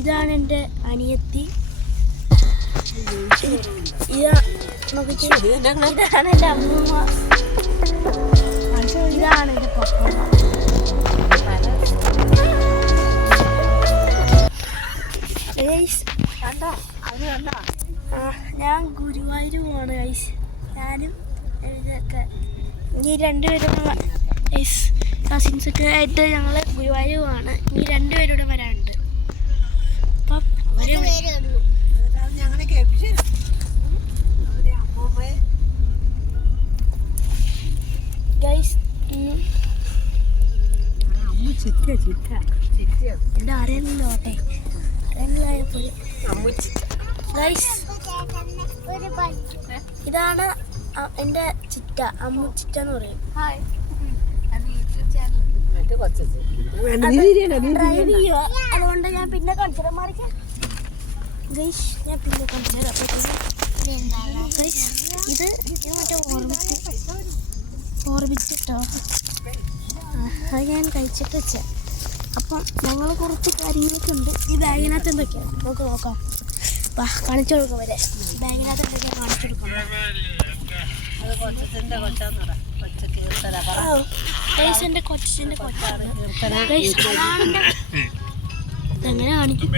ഇതാണ് എൻ്റെ അനിയത്തി. ഇതാണ് എൻ്റെ അമ്മൂമ്മ. ഇതാണ് എൻ്റെ പപ്പ. ഞാൻ ഗുരുവായൂർ പോവാണ് ഗൈസ്. ഞാനും ഇതൊക്കെ ഈ രണ്ടുപേരും കസിൻസൊക്കെ ആയിട്ട് ഞങ്ങൾ ഗുരുവായൂർ പോവാണ്. ഈ രണ്ടുപേരും കൂടെ വരാനുണ്ട്. അപ്പം ഗൈസ് എൻ്റെ ആരെങ്കിലും നോട്ടെ, ആരെങ്കിലും ആയപ്പോലെ. ഗൈസ് ഇതാണ് എൻ്റെ ചിറ്റ, അമ്മു ചിറ്റ എന്ന് പറയും. ഡ്രൈവ് ചെയ്യുക, അതുകൊണ്ട് ഞാൻ പിന്നെ കാണിച്ചു മാറിക്കാം. ഗൈസ് ഞാൻ പിന്നെ കാണിച്ചു തരാം. ഇത് മറ്റേ ഓർബിറ്റ് കേട്ടോ, അത് ഞാൻ കഴിച്ചിട്ട് വെച്ചേ. അപ്പം ഞങ്ങൾ കുറച്ച് കാര്യങ്ങളൊക്കെ ഉണ്ട് ഈ ബാഗിനകത്ത്. എന്തൊക്കെയാണ് നമുക്ക് നോക്കാം. കാണിച്ചു കൊടുക്കാം വരെ. ബാഗിനകത്ത് എന്തൊക്കെയാണ് കാണിച്ചു കൊടുക്കാം. എൻ്റെ കൊച്ചിൻ്റെ കൊച്ചാണ്. എങ്ങനെ കാണിക്കും?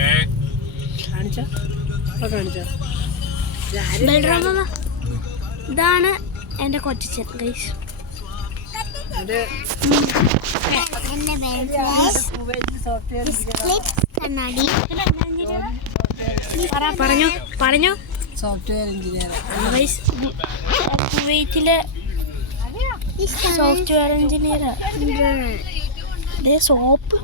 ബൽറാമ, ഇതാണ് എൻ്റെ കൊച്ചൻ ഗൈസ്. പറഞ്ഞു സോഫ്റ്റ്വെയർ എഞ്ചിനീയർ. കുവൈറ്റിലെ സോഫ്റ്റ്വെയർ എഞ്ചിനീയർ. സോപ്പ്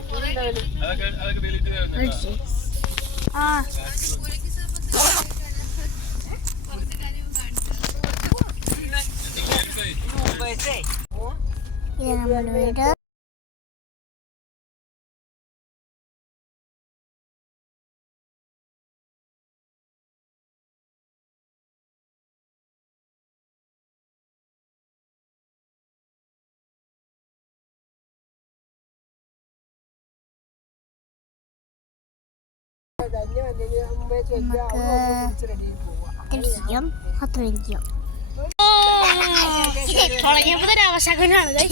തുടങ്ങിയപ്പോ തന്നെ അവശകനാണ്. ഈ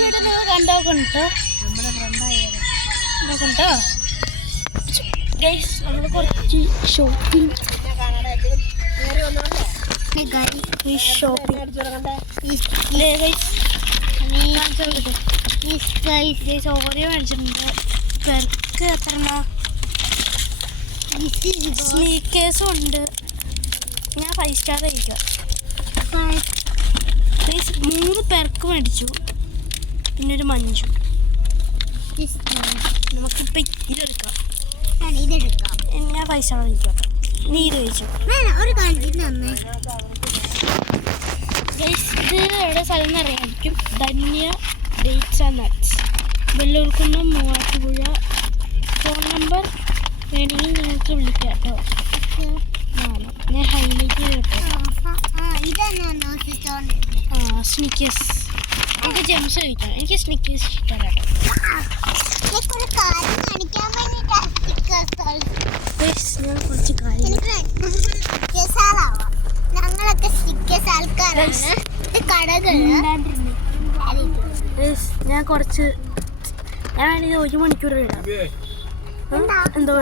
വീട്ടിൽ നിങ്ങൾ കണ്ടോക്കണ്ടോ ഗൈസ്. നമ്മൾ കുറച്ച് ഷോപ്പിംഗ് ഓരോ മേടിച്ചിട്ടുണ്ട്. പെർക്ക് എത്ര സ്നീക്കേഴ്സും ഉണ്ട്. ഞാൻ 5 സ്റ്റാർ കഴിക്കാം. 3 പെർക്ക് മേടിച്ചു, പിന്നെ ഒരു മഞ്ചു. നമുക്കിപ്പോൾ ഇതെടുക്കാം. ഞാൻ 5 സ്റ്റാർ കഴിക്കാം. നീ ഇത് കഴിച്ചു. ഇത് എവിടെ സ്ഥലം എന്ന് അറിയാമായിരിക്കും. Dhanya dates and nuts, Vellurkunnam, Muvattupuzha. Phone number വേണമെങ്കിൽ നിങ്ങൾക്ക് വിളിക്കാം കേട്ടോ. ഞാൻ ഹൈലൈറ്റ് ചെയ്തോ. സ്നിക്കേഴ്സ് എനിക്ക് ജെംസ് കഴിക്കണം. എനിക്ക് സ്നിക്കേഴ്സ് ഇഷ്ടമല്ല കേട്ടോ. ഞാൻ കുറച്ച് കാര്യം ഞാൻ വേണമെങ്കിൽ 1 മണിക്കൂർ ഇടാം. എന്തോ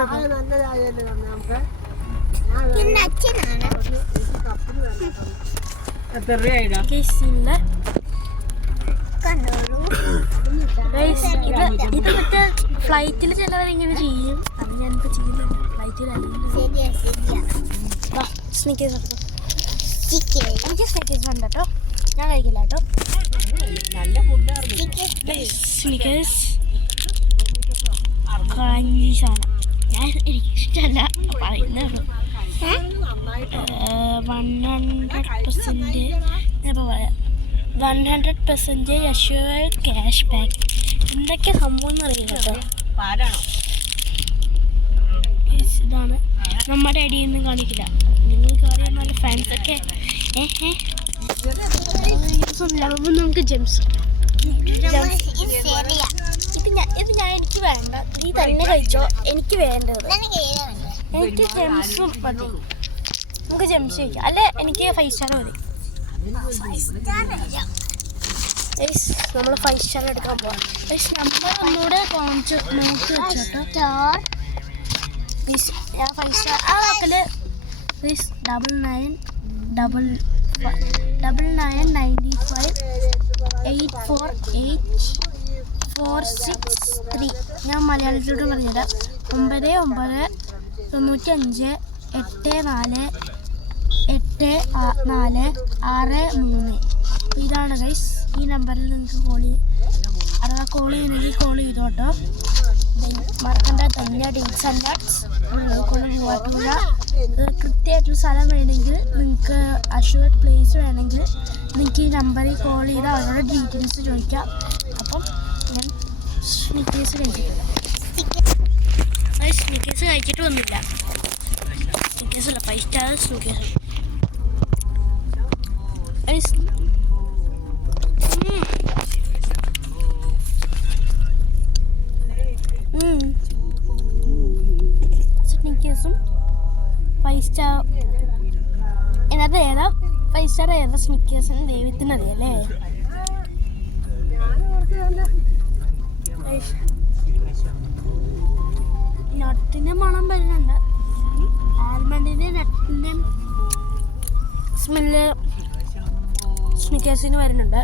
ഇത് മറ്റേ ഫ്ലൈറ്റിൽ ചിലവരിങ്ങനെ ചെയ്യും. അത് ഞാനിപ്പോൾ ചെയ്യുന്നുണ്ട്. ഫ്ലൈറ്റിലല്ല, സ്നിക്കേഴ്സ് എനിക്ക് സ്നിക്കേഴ്സ് ഉണ്ട് കേട്ടോ. ഞാൻ കഴിക്കില്ല കേട്ടോ. സ്നിക്കേഴ്സ് കളഞ്ഞ സാധനം എനിക്കിഷ്ടമല്ല, പറയുന്നുള്ളൂ. 100% ഇപ്പോൾ പറയാം. 100% അഷ്യൂർഡ് ക്യാഷ് ബാക്ക്. എന്തൊക്കെ സംഭവം എന്നറിയില്ല കേട്ടോ. ഇതാണ് നമ്മുടെ അടിയിൽ നിന്ന് കാണിക്കില്ല. നിങ്ങൾക്ക് അറിയാൻ നല്ല ഫാൻസൊക്കെ നമുക്ക് ജെംസ്. ഇത് നീ തന്നെ കഴിച്ചോ. എനിക്ക് വേണ്ടത് എനിക്ക് ജെംസും മതി. നമുക്ക് ജെംസ് കഴിക്കാം. അല്ലെ എനിക്ക് 5 സ്റ്റാർ മതി. നമ്മൾ 5 സ്റ്റാർ എടുക്കാൻ പോവാം. നമ്പർ ഒന്നുകൂടെ നോക്കി വെച്ചോട്ടോ. ഞാൻ 5 സ്റ്റാർ ആ നോക്കല് 9995848463. ഞാൻ മലയാളത്തിലോട്ട് പറഞ്ഞുതരാം. 99948463. ഇതാണ് ഗൈസ്. ഈ നമ്പറിൽ നിങ്ങൾക്ക് അഥവാ കോൾ ചെയ്യണമെങ്കിൽ കോൾ ചെയ്തോട്ടോ. മറക്കണ്ട തന്നെ ഡേറ്റ്സ് ആൻഡ് നട്ട്സ് മൂവാറ്റുപുഴ. കൃത്യമായിട്ടുള്ള സ്ഥലം വേണമെങ്കിൽ നിങ്ങൾക്ക് അഷ്യൂർഡ് പ്ലേസ് വേണമെങ്കിൽ നിങ്ങൾക്ക് ഈ നമ്പറിൽ കോൾ ചെയ്ത് അവരോട് ഡീറ്റെയിൽസ് ചോദിക്കാം. അപ്പം ഞാൻ സ്നിക്കേഴ്സ് കഴിച്ചിട്ടില്ല. സ്നിക്കേഴ്സ് കഴിച്ചിട്ട് ഒന്നുമില്ല. സ്നിക്കേഴ്സ് അല്ല 5 സ്റ്റാർ സ്നിക്കേഴ്സ്. സ്നിക്കേഴ്സും 5 സ്റ്റാർ എന്നത് ഏതാ 5 സ്റ്റാർ ഏതാ സ്നിക്കേഴ്സിന് ദൈവത്തിനറിയല്ലേ. നട്ടിൻ്റെ മണം വരുന്നുണ്ട്. ആൽമണ്ടിൻ്റെ നട്ടിൻ്റെ സ്മെല്ല് സ്നിക്കേഴ്സിന് വരുന്നുണ്ട്.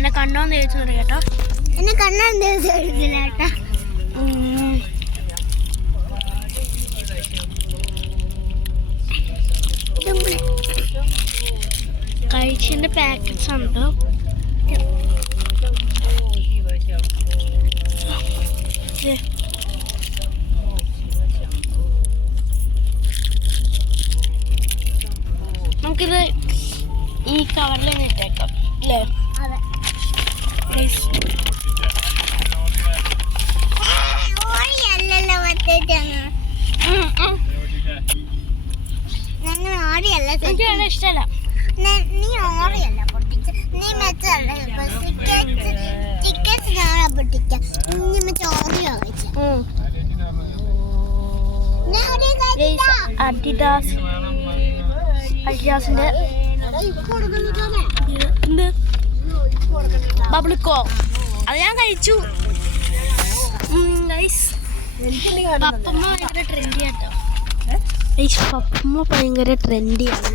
എന്നെ കണ്ണോന്ന് ചോദിച്ചു കേട്ടോ. എന്നെ കണ്ണോന്ന് ചോദിക്കില്ല കേട്ടോ. കഴിച്ചതിൻ്റെ പാക്കറ്റ്സ് ഉണ്ടോ. നമുക്കിത് ഈ കവറിൽ ഇട്ടേക്കാം അല്ലേ. എനിക്ക് വളരെ ഇഷ്ടമല്ല. നീ ഓറിയല്ല പൊട്ടിച്ച, നീ മെച്ചല്ല ചിക്കൻ പൊട്ടിക്ക. അഡിഡാസിന്റെ ബബിൾക്കോ അത് ഞാൻ കഴിച്ചു. പപ്പമ്മ ഭയങ്കര ട്രെൻഡി ആട്ടോ. പപ്പമ്മ ഭയങ്കര ട്രെൻഡിയാണ്.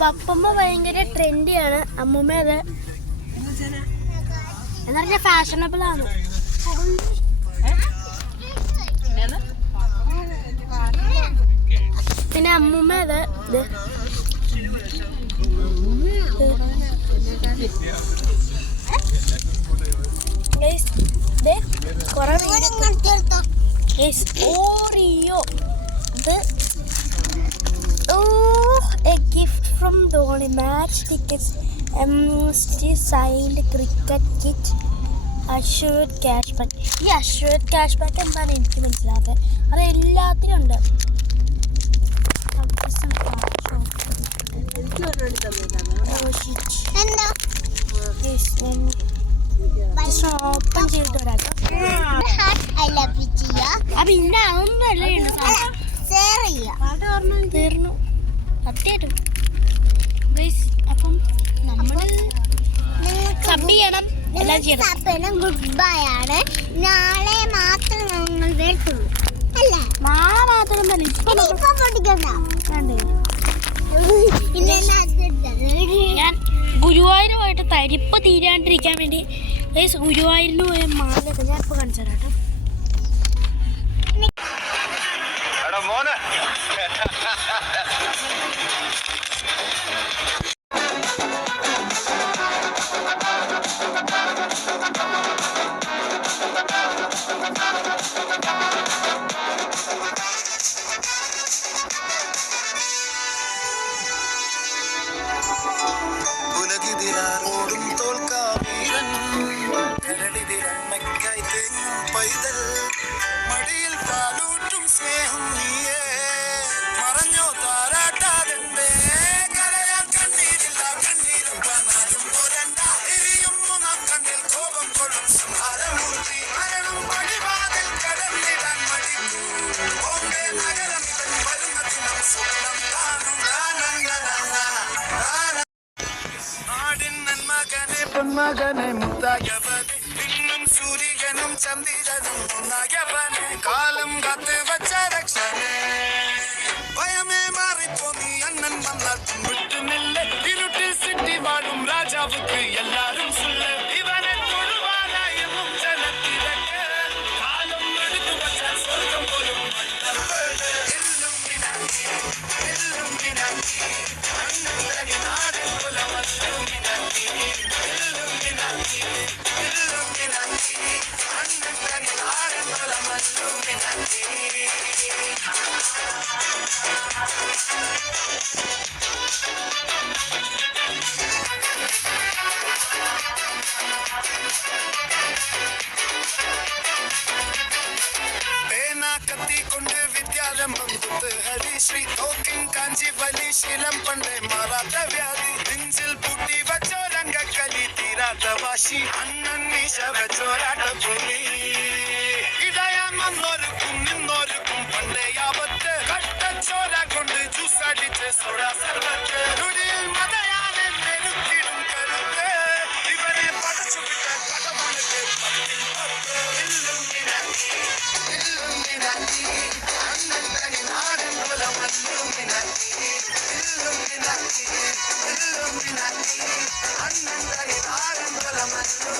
പപ്പമ്മ ഭയങ്കര ട്രെൻഡിയാണ്. അമ്മൂമ്മ അത് എന്താ പറഞ്ഞാൽ ഫാഷനബിൾ ആണ്. പിന്നെ അമ്മൂമ്മ അത് Oreo. A gift from Dhoni, match tickets, signed cricket kit, assured cashback. ഈ assured cashback എന്താണ് എനിക്ക് മനസ്സിലാകാത്തത്. അത് എല്ലാത്തിനും ഉണ്ട്. ഓപ്പൺ ചെയ്തിട്ട് വരാട്ടോ. പിന്നെ അതൊന്നും അല്ലേ തീർന്നു സത്യമായിട്ടും. അപ്പം നമ്മൾ സബ് ചെയ്യണം, എല്ലാം ചെയ്യണം. ഗുഡ് ബൈ ആണ്. നാളെ മാത്രം ഞങ്ങൾ വരത്തുള്ളൂ അല്ലേ. നാളെ മാത്രം ഞാൻ ഗുരുവായൂരുമായിട്ട് തരിപ്പ് തീരാണ്ടിരിക്കാൻ വേണ്ടി ഗുരുവായൂരിന് പോയ മാലൊക്കെ ഞാൻ ഇപ്പോൾ കാണിച്ചു തരാം കേട്ടോ. പൈതൽ മടിയിൽ താലൂറ്റും സ്നേഹം നീയേ മറഞ്ഞോ താരാട്ടാതെന്തേ കരയാൻ കണ്ണീരില്ല കണ്ണീരും വന്നാലും പോരണ്ട എരിയും മൂന്നാം കണ്ണിൽ കോപം കൊള്ളും സംഹാരമൂർത്തി മരണം പടിവാതിൽ കടന്നിടാൻ മടിക്കൂ ബോംബെ നഗരം വരുന്ന ദിനം സ്വപ്നം കാണും നാടിൻ നന്മകനെ പൊന്മകനെ മുത്തായവനെ പിന്നും സൂര്യനും ചന്ദ്രനും ഒന്നായവനെ കാലം കാത്ത് വച്ച രക്ഷനെ ഭയമേ മാറിപ്പോ നീ അണ്ണൻ വന്നാൽ വിട്ടുന്നില്ല ഇരുട്ടിൽ സിറ്റി വാഴും രാജാവുക്ക് എല്ലാരും സുല്ല് ഇവനെ തൊഴുവാനായും ജനത്തിരക്ക് കാലം എടുത്തു വച്ചാൽ സ്വർഗം പോലും നാടിൻ കുലമല്ലും കത്തിക്കൊണ്ട് വിദ്യാരംഭം കുത്ത് ഹരിശ്രീ തോക്കിൻ കാഞ്ചി വലി ശീലം പണ്ടേ മാറാത്ത വ്യാധി നെഞ്ചിൽ പൂട്ടി വച്ചോരംഗക്കലി തീരാത്ത വാശി അണ്ണൻ മീശ വെച്ചോരാട്ട ഭൂമി ഇടയാൻ വന്നോർക്കും നിന്നോർക്കും പണ്ടേ ആപത്ത് കട്ടച്ചോര കൊണ്ട് ജ്യൂസ് അടിച്ച് സോഡ സർവത്ത് രുടിയിൽ മതയാനെ നെരുക്കിടും കരുത്ത് ഇവരെ പടച്ചു വിട്ട കടമുഴുക്ക് പത്തിൽ പത്ത് നാടൻ കുലമല്ലും അണ്ണൻ നാടൻ കുലമല്ലും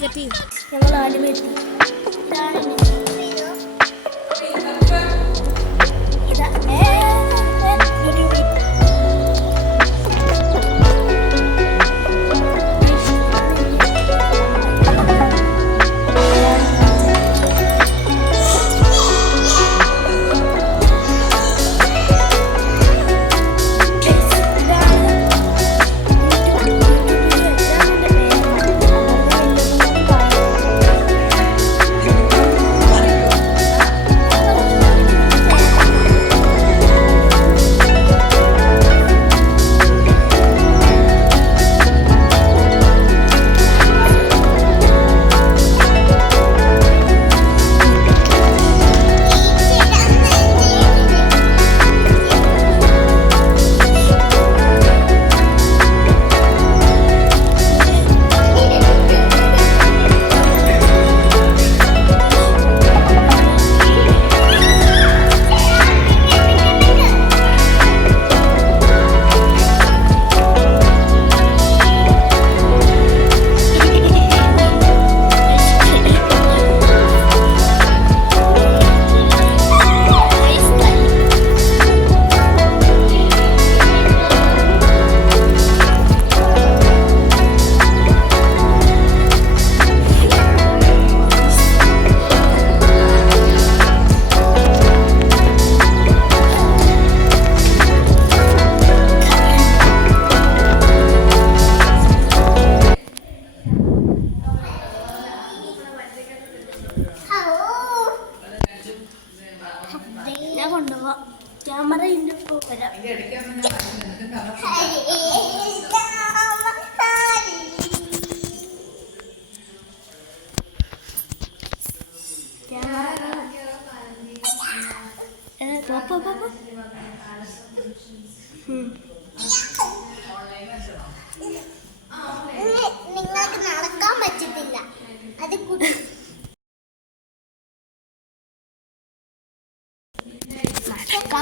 കത്തി ഞങ്ങൾ ആലുമെത്തി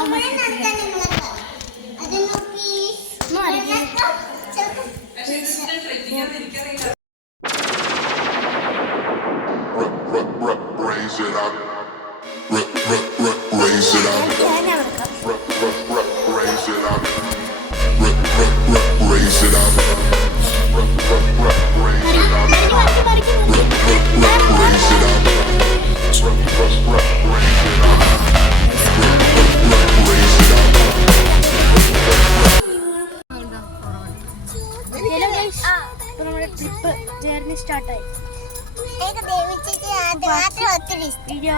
Raise it up. Raise it up. Raise it up. Raise it up. Hello guys, ഇപ്പോൾ നമ്മുടെ ട്രിപ്പ് ജേർണി സ്റ്റാർട്ടായി. വീഡിയോ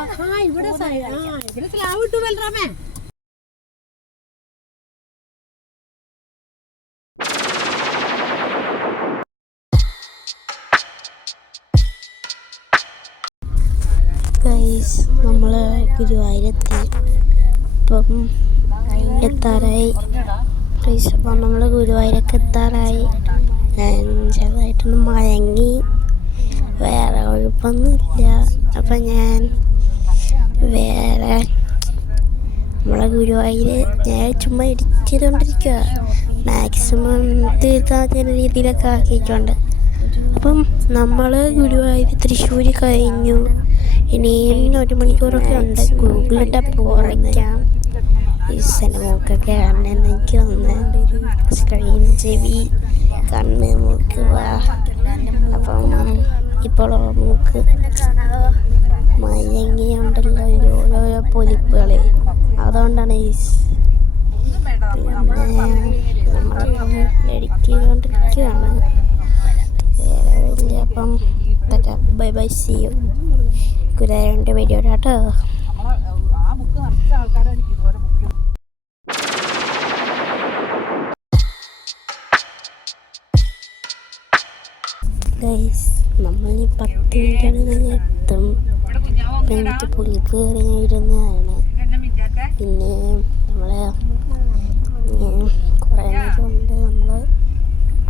ഇവിടെ സ്ലാവ് ഇട്ടു ബലറാമേ. ഗൈസ്, നമ്മൾ ഗുരുവായൂരെത്തി. ഇപ്പം എത്താറായി പ്ലീസ്. അപ്പം നമ്മൾ ഗുരുവായൂരൊക്കെ എത്താറായി. ഞാൻ ചെറുതായിട്ടൊന്ന് മയങ്ങി, വേറെ കുഴപ്പമൊന്നുമില്ല. അപ്പം ഞാൻ വേറെ നമ്മളെ ഗുരുവായൂർ ഞാൻ ചുമ്മാ എഡിറ്റ് ചെയ്തുകൊണ്ടിരിക്കുക. മാക്സിമം തീർക്കാൻ പറ്റുന്ന രീതിയിലൊക്കെ ആക്കിയിട്ടുണ്ട്. അപ്പം നമ്മൾ ഗുരുവായൂർ തൃശ്ശൂർ കഴിഞ്ഞു. ഇനിയും 1 മണിക്കൂറൊക്കെ ഉണ്ട്. ഗൂഗിളിൻ്റെ പോറയ്ക്കാം ഈ സിനിമക്കൊക്കെ ആണെന്ന് എനിക്ക് തോന്നുന്നത്. സ്ക്രീൻ, ചെവി, കണ്ണ്, മൂക്ക്, വാ. അപ്പം ഇപ്പോൾ മൂക്ക് മയങ്ങിയുണ്ടല്ലോ ഓരോരോ പൊലിപ്പുകൾ. അതുകൊണ്ടാണ് ഈ പിന്നെ നമ്മളിപ്പം എഡിറ്റ് ചെയ്തുകൊണ്ടിരിക്കുകയാണ്. വേറെ വലിയ അപ്പം ബൈ ബൈ, സീ യു. ഗുരുവായൂരിൻ്റെ വീഡിയോ കേട്ടോ. ഗൈസ്, നമ്മൾ 10 മിനിറ്റാണ് എത്തും. അപ്പം എനിക്ക് പുലിക്ക് കയറി ഇരുന്നതാണ്. പിന്നെ നമ്മൾ കുറേ നേരമുണ്ട്. നമ്മൾ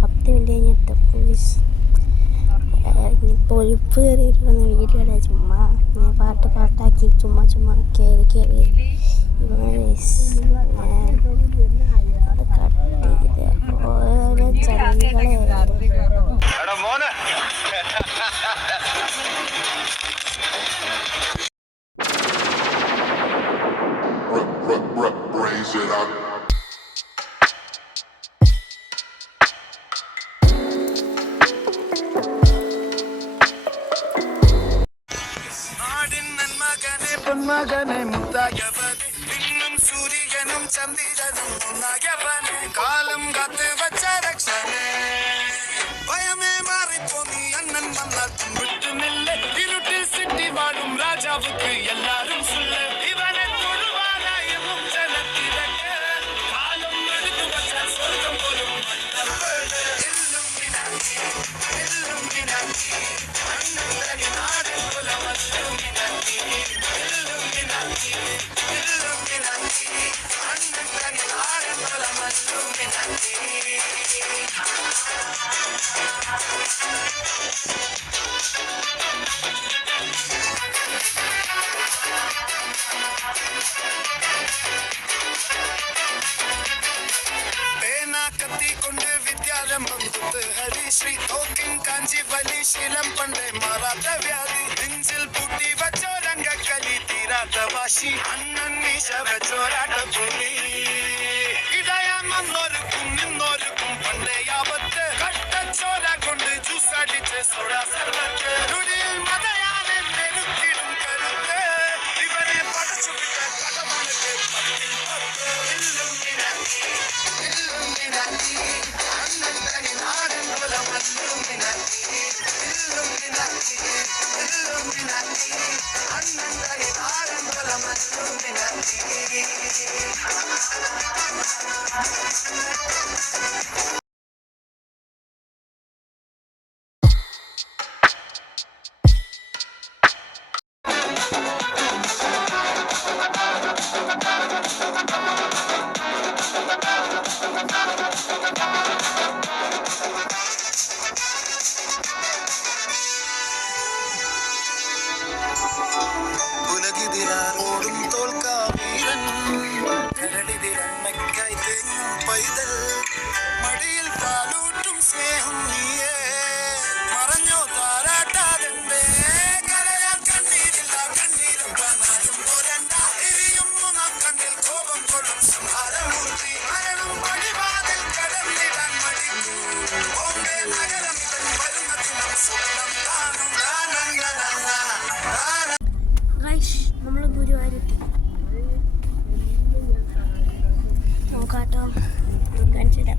10 മിനിറ്റ് കഴിഞ്ഞ് എത്തും. പ്ലീസ് പൊലിപ്പ് കയറിയിരുന്ന വീഡിയോയുടെ ചുമ്മാ ഞാൻ പാട്ടാക്കി ചുമ്മാ കയറി അത് കട്ട് ചെയ്ത് ഓരോ ചളികളെ Raise it up. മകനെ മുത്തായവനെ പിന്നും സൂര്യനും ചന്ദ്രനും ഒന്നായവനെ കാലം കാത്ത് വച്ച രക്ഷനെ ഭയമേ മാറിപ്പോ നീ അണ്ണൻ വന്നാൽ വിട്ടുന്നില്ല ഇരുട്ടിൽ സിറ്റി വാഴും രാജാവുക്ക് എല്ലാരും സുല്ല ഇവനെ തൊഴുവാനായും ജനത്തിരക്ക് കാലം എടുത്തു വച്ച സ്വർഗം പോലും നാടൻ കുലമല്ലും കത്തിക്കൊണ്ട് വിദ്യാരംഭം കുത്ത് ഹരിശ്രീ തോക്കിൻ കാഞ്ചി വലി ശീലം പണ്ടേ മാറാത്ത വ്യാധി നെഞ്ചിൽ പൂട്ടി വച്ചോരംഗക്കലി തീരാത്ത വാശി അണ്ണൻ മീശ വെച്ചോരാട്ട പുലി ഇടയാൻ വന്നോർക്കും നിന്നോർക്കും പണ്ടേ ആപത്ത് കട്ടച്ചോര കൊണ്ട് ജ്യൂസടിച്ച് സോഡ സർവത്ത് രുടിയിൽ മതയാനെ നെരുക്കിടും കരുത്ത് ഇവനെ പടച്ചു വിട്ട കടമുളക്ക് 1 ഉലകിതിരാറോടും തോൽക്കാ വീരൻ കരളിതിരണ്ണയ്ക്കായി തേങ്ങും പൈതൽ മടിയിൽ പാലൂട്ടും സ്നേഹം നീയേ മറഞ്ഞോ താരാട്ടാതെന്തേ കരയാൻ കണ്ണീരില്ല കണ്ണീരും കാണാനും പോരണ്ട എരിയുന്നു നാം കണ്ണിൽ കോപം കൊള്ളും സംഹാരമൂർത്തി മരണം പടിവാതിൽ കടന്നിടാൻ മടിക്കൂ ബോംബെ നഗരം തൻ വരുന്ന ദിനം സ്വപ്നം കാണും ഗൈസ് നമ്മൾ ഗുരുവായൂരെത്തി നോക്കാട്ടോ കാണിച്ചിടാം.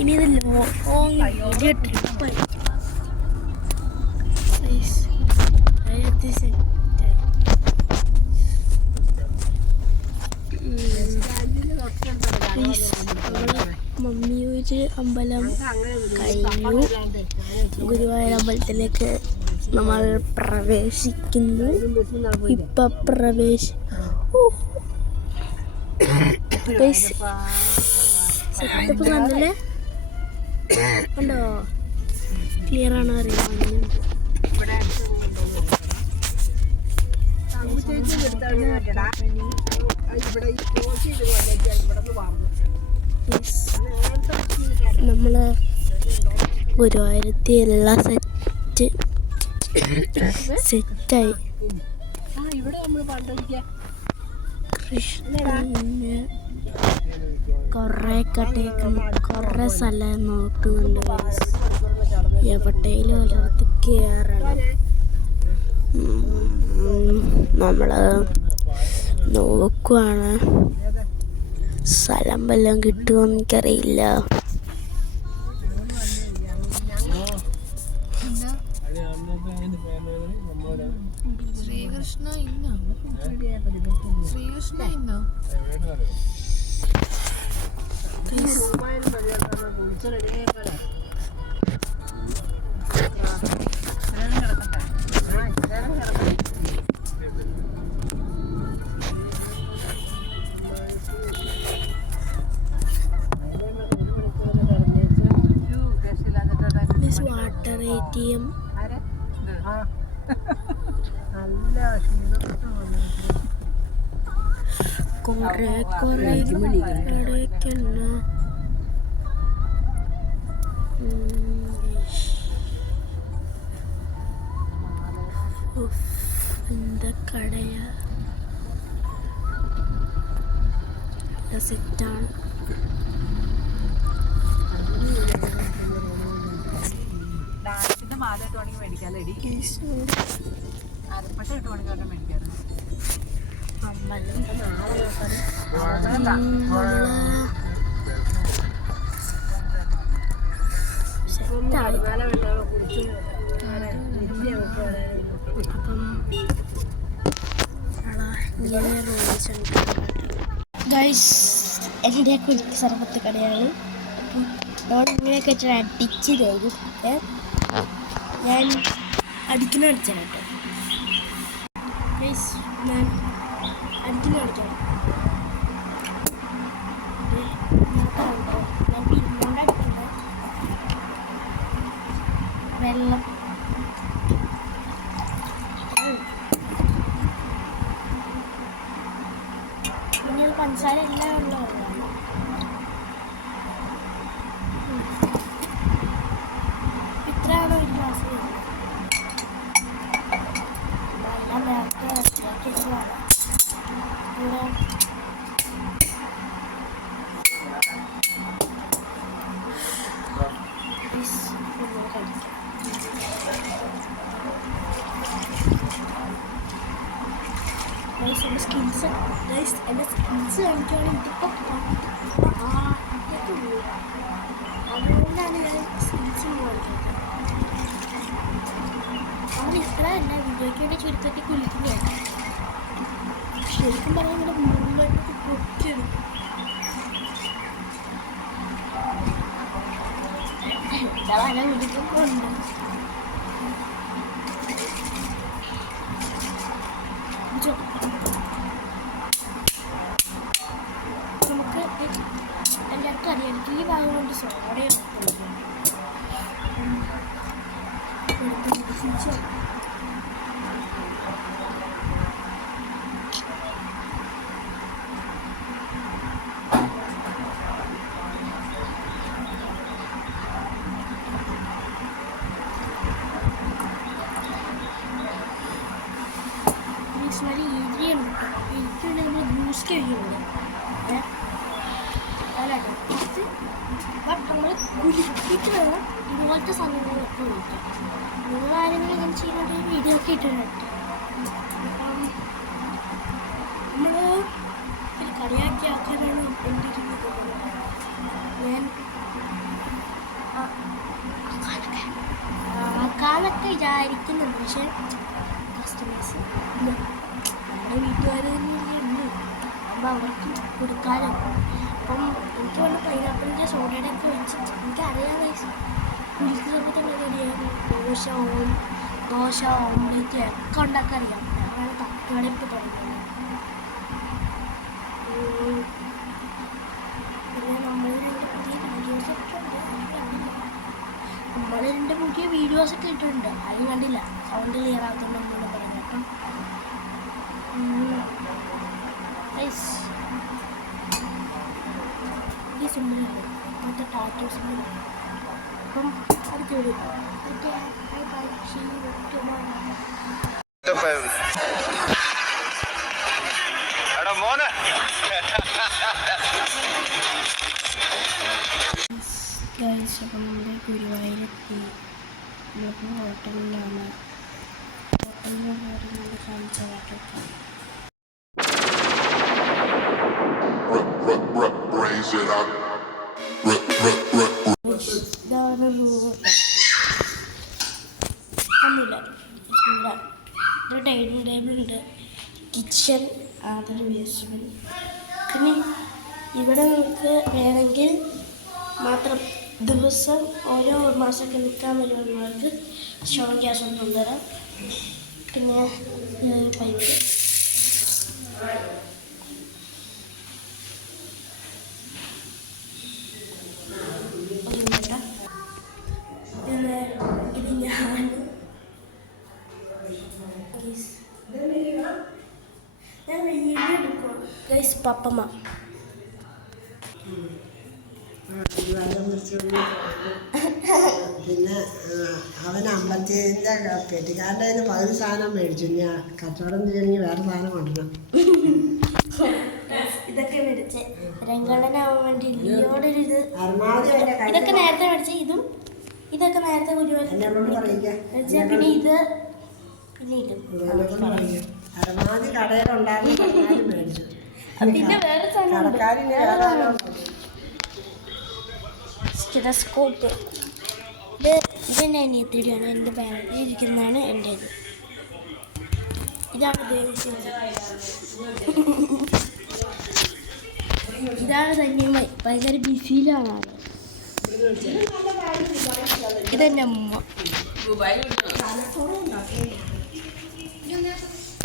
ഇനി ഇത് ലോങ് വീഡിയോ ട്രിപ്പായിരിക്കും. മമ്മിയൂര് അമ്പലം കഴിഞ്ഞു. ഗുരുവായൂർ അമ്പലത്തിലേക്ക് നമ്മൾ പ്രവേശിക്കുന്നു. ഇപ്പൊ സെറ്റപ്പ് കണ്ടല്ലേ, ഉണ്ടോ? ക്ലിയർ ആണോ അറിയാം. നമ്മള് ഗുരുവായൂരത്തി എല്ലാം സെറ്റായി. കൃഷ്ണന് കൊറേ സ്ഥലം നോക്കുന്നുണ്ട്. എവിടെയും ഒരിടത്ത് കയറണം. നമ്മള് നോക്കുവാണ്. സ്ഥലം വല്ലതും കിട്ടുമോ എനിക്കറിയില്ല. ശ്രീകൃഷ്ണ ഇന്നോ വാട്ടർ ATM കൊറേ എന്താ കടയാ സെറ്റാണ്. മാല ഇട്ടുവാണെങ്കിൽ മേടിക്കാലടി. അരപ്പട്ട ഇട്ടുവാണെങ്കിൽ മേടിക്കാറ്. ഗൈസ് എൻ്റെ കുലിക്ക് സർബത്ത് കടയാണ്. അപ്പം ഇങ്ങനെയൊക്കെ വെച്ചാൽ അടിച്ച് തരും. ഞാൻ അടിക്കണം കേട്ടോ ഗൈസ്. ഞാൻ അടിക്കണം അടിക്കണം വെള്ളം പിന്നെ പഞ്ചസാര എല്ലാം ഉള്ളതാണ്. ഇത്രയാണ് ഒരു മാസം എല്ലാം നേരത്തെ വെച്ചതാണ്. ഇവിടെ സ്കിൻസ് എൻ്റെ സ്കിൻസ് കാണിക്കുകയാണെങ്കിൽ ഇതിപ്പോൾ അതുകൊണ്ടാണ് ഞാൻ സ്കിൻസ് കാണിക്കുന്നത്. അവൻ ഇത്ര അല്ല വീഡിയോയ്ക്ക് വേണ്ടി ചുരുക്കത്തിൽ കുളിക്കുകയാണ്. ശരിക്കും പറഞ്ഞാൽ ഇവിടെ മുകളിലോട്ട് പൊട്ടിയിടും. പല വീഡിയോക്കൊക്കെ ഉണ്ട്. നമുക്ക് എല്ലാവർക്കും അറിയാം ഈ ഭാഗം കൊണ്ട് സോഡയാണ് നല്ല ഈരിയാണ് എനിക്കുണ്ട് നമ്മൾ ജ്യൂസ് കഴിക്കുന്നുണ്ട് ബട്ട് നമ്മൾ കുരുക്കിയിട്ട് വേണം ഇതുപോലത്തെ സാധനങ്ങളൊക്കെ കഴിക്കാം. നിങ്ങളാരെങ്കിലും ഇങ്ങനെ ചെയ്യുന്നുണ്ട് വീഡിയോ ഒക്കെ ഇട്ടിട്ടുണ്ട്. നമ്മൾ ഒരു കളിയാക്കി ആക്കാനാണ് കൊണ്ടിരുന്നത്. ഞാൻ ആക്കാനൊക്കെ വിചാരിക്കുന്നുണ്ട്, പക്ഷേ കസ്റ്റമേഴ്സ് നമ്മുടെ വീട്ടുകാർ തന്നെ ഉണ്ട്, അപ്പം അവർക്ക് കൊടുക്കാനോ. അപ്പം എനിക്ക് വേണ്ട പൈനാപ്പിളിൻ്റെ സോഡയുടെ ഒക്കെ വെച്ചിട്ട് എനിക്കറിയാം കുരുക്ക് സമയത്ത് റെഡിയാകും. ദോശ ഓംലെറ്റ് ഒക്കെ ഉണ്ടാക്കാൻ അറിയാം. ഞാനാണ് തട്ടുകടയൊക്കെ തുടങ്ങുന്നത്. പിന്നെ നമ്മൾ രണ്ട് പുതിയ വീഡിയോസൊക്കെ ഇട്ടിട്ടുണ്ട്. ആരും കണ്ടില്ല, സൗണ്ട് ക്ലിയർ ആക്കുന്നുണ്ട് നമ്മൾ പറയുന്നത്. അപ്പം ഈ സിമ്പിളാണ് മറ്റേ ടാറ്റോ സിമ്പിൾ. അപ്പം അടുത്ത വീഡിയോ ബൈ ബൈ. അപ്പം നമ്മുടെ ഗുരുവായൂരെത്തി. നമ്മളിപ്പോൾ ഹോട്ടലിലാണ്. ഹോട്ടലിൻ്റെ കാര്യങ്ങൾ കാണിച്ചതായിട്ട് ഇതാണ് ഒന്നുമില്ല. ഒരു ഡൈനിങ് ടേബിളുണ്ട്, കിച്ചൺ, അതൊരു വേസ്റ്റ്. പിന്നെ ഇവിടെ നമുക്ക് വേണമെങ്കിൽ മാത്രം ദിവസം ഓരോ മാസമൊക്കെ നിൽക്കാൻ വരുന്നവർക്ക് സ്റ്റോൺ ഗ്യാസ് ഒന്ന് കൊണ്ടുവരാം. പിന്നെ പൈപ്പ്, പിന്നെ ഇത് ഞാൻ വീഡിയോ എടുക്കും ഗൈസ്. പപ്പമ്മ പിന്നെ അവൻ അമ്പലത്തിൻ്റെ പെട്ടിക്കാരൻ്റെ കയ്യിൽ പകുതി സാധനം മേടിച്ചു. ഞാൻ കച്ചവടം ചെയ്യണമെങ്കിൽ വേറെ സാധനം കൊണ്ടുവരണം. ഇതൊക്കെ മേടിച്ച് രംഗണനാവാൻ വേണ്ടി ലിയോടൊരിത് ഇതൊക്കെ നേരത്തെ മേടിച്ച് ഇതൊക്കെ നേരത്തെ മേടിച്ച. പിന്നെ ഇത് പരമാവധി കടയിലുണ്ടാകുന്ന മേടിച്ചു. പിന്നെ വേറെ സാധനം സ്റ്റെതസ്കോപ്പ്. ഇതെൻ്റെ അനിയത്തിയുടെയാണ്. എൻ്റെ ബാഗിൽ ഇരിക്കുന്നതാണ് എൻ്റേത്. ഇതാണ് ഇതാണ് ധന്യമായി ഭയങ്കര ബിസിയിലാണ് ആള്. ഇതെൻ്റെ അമ്മ.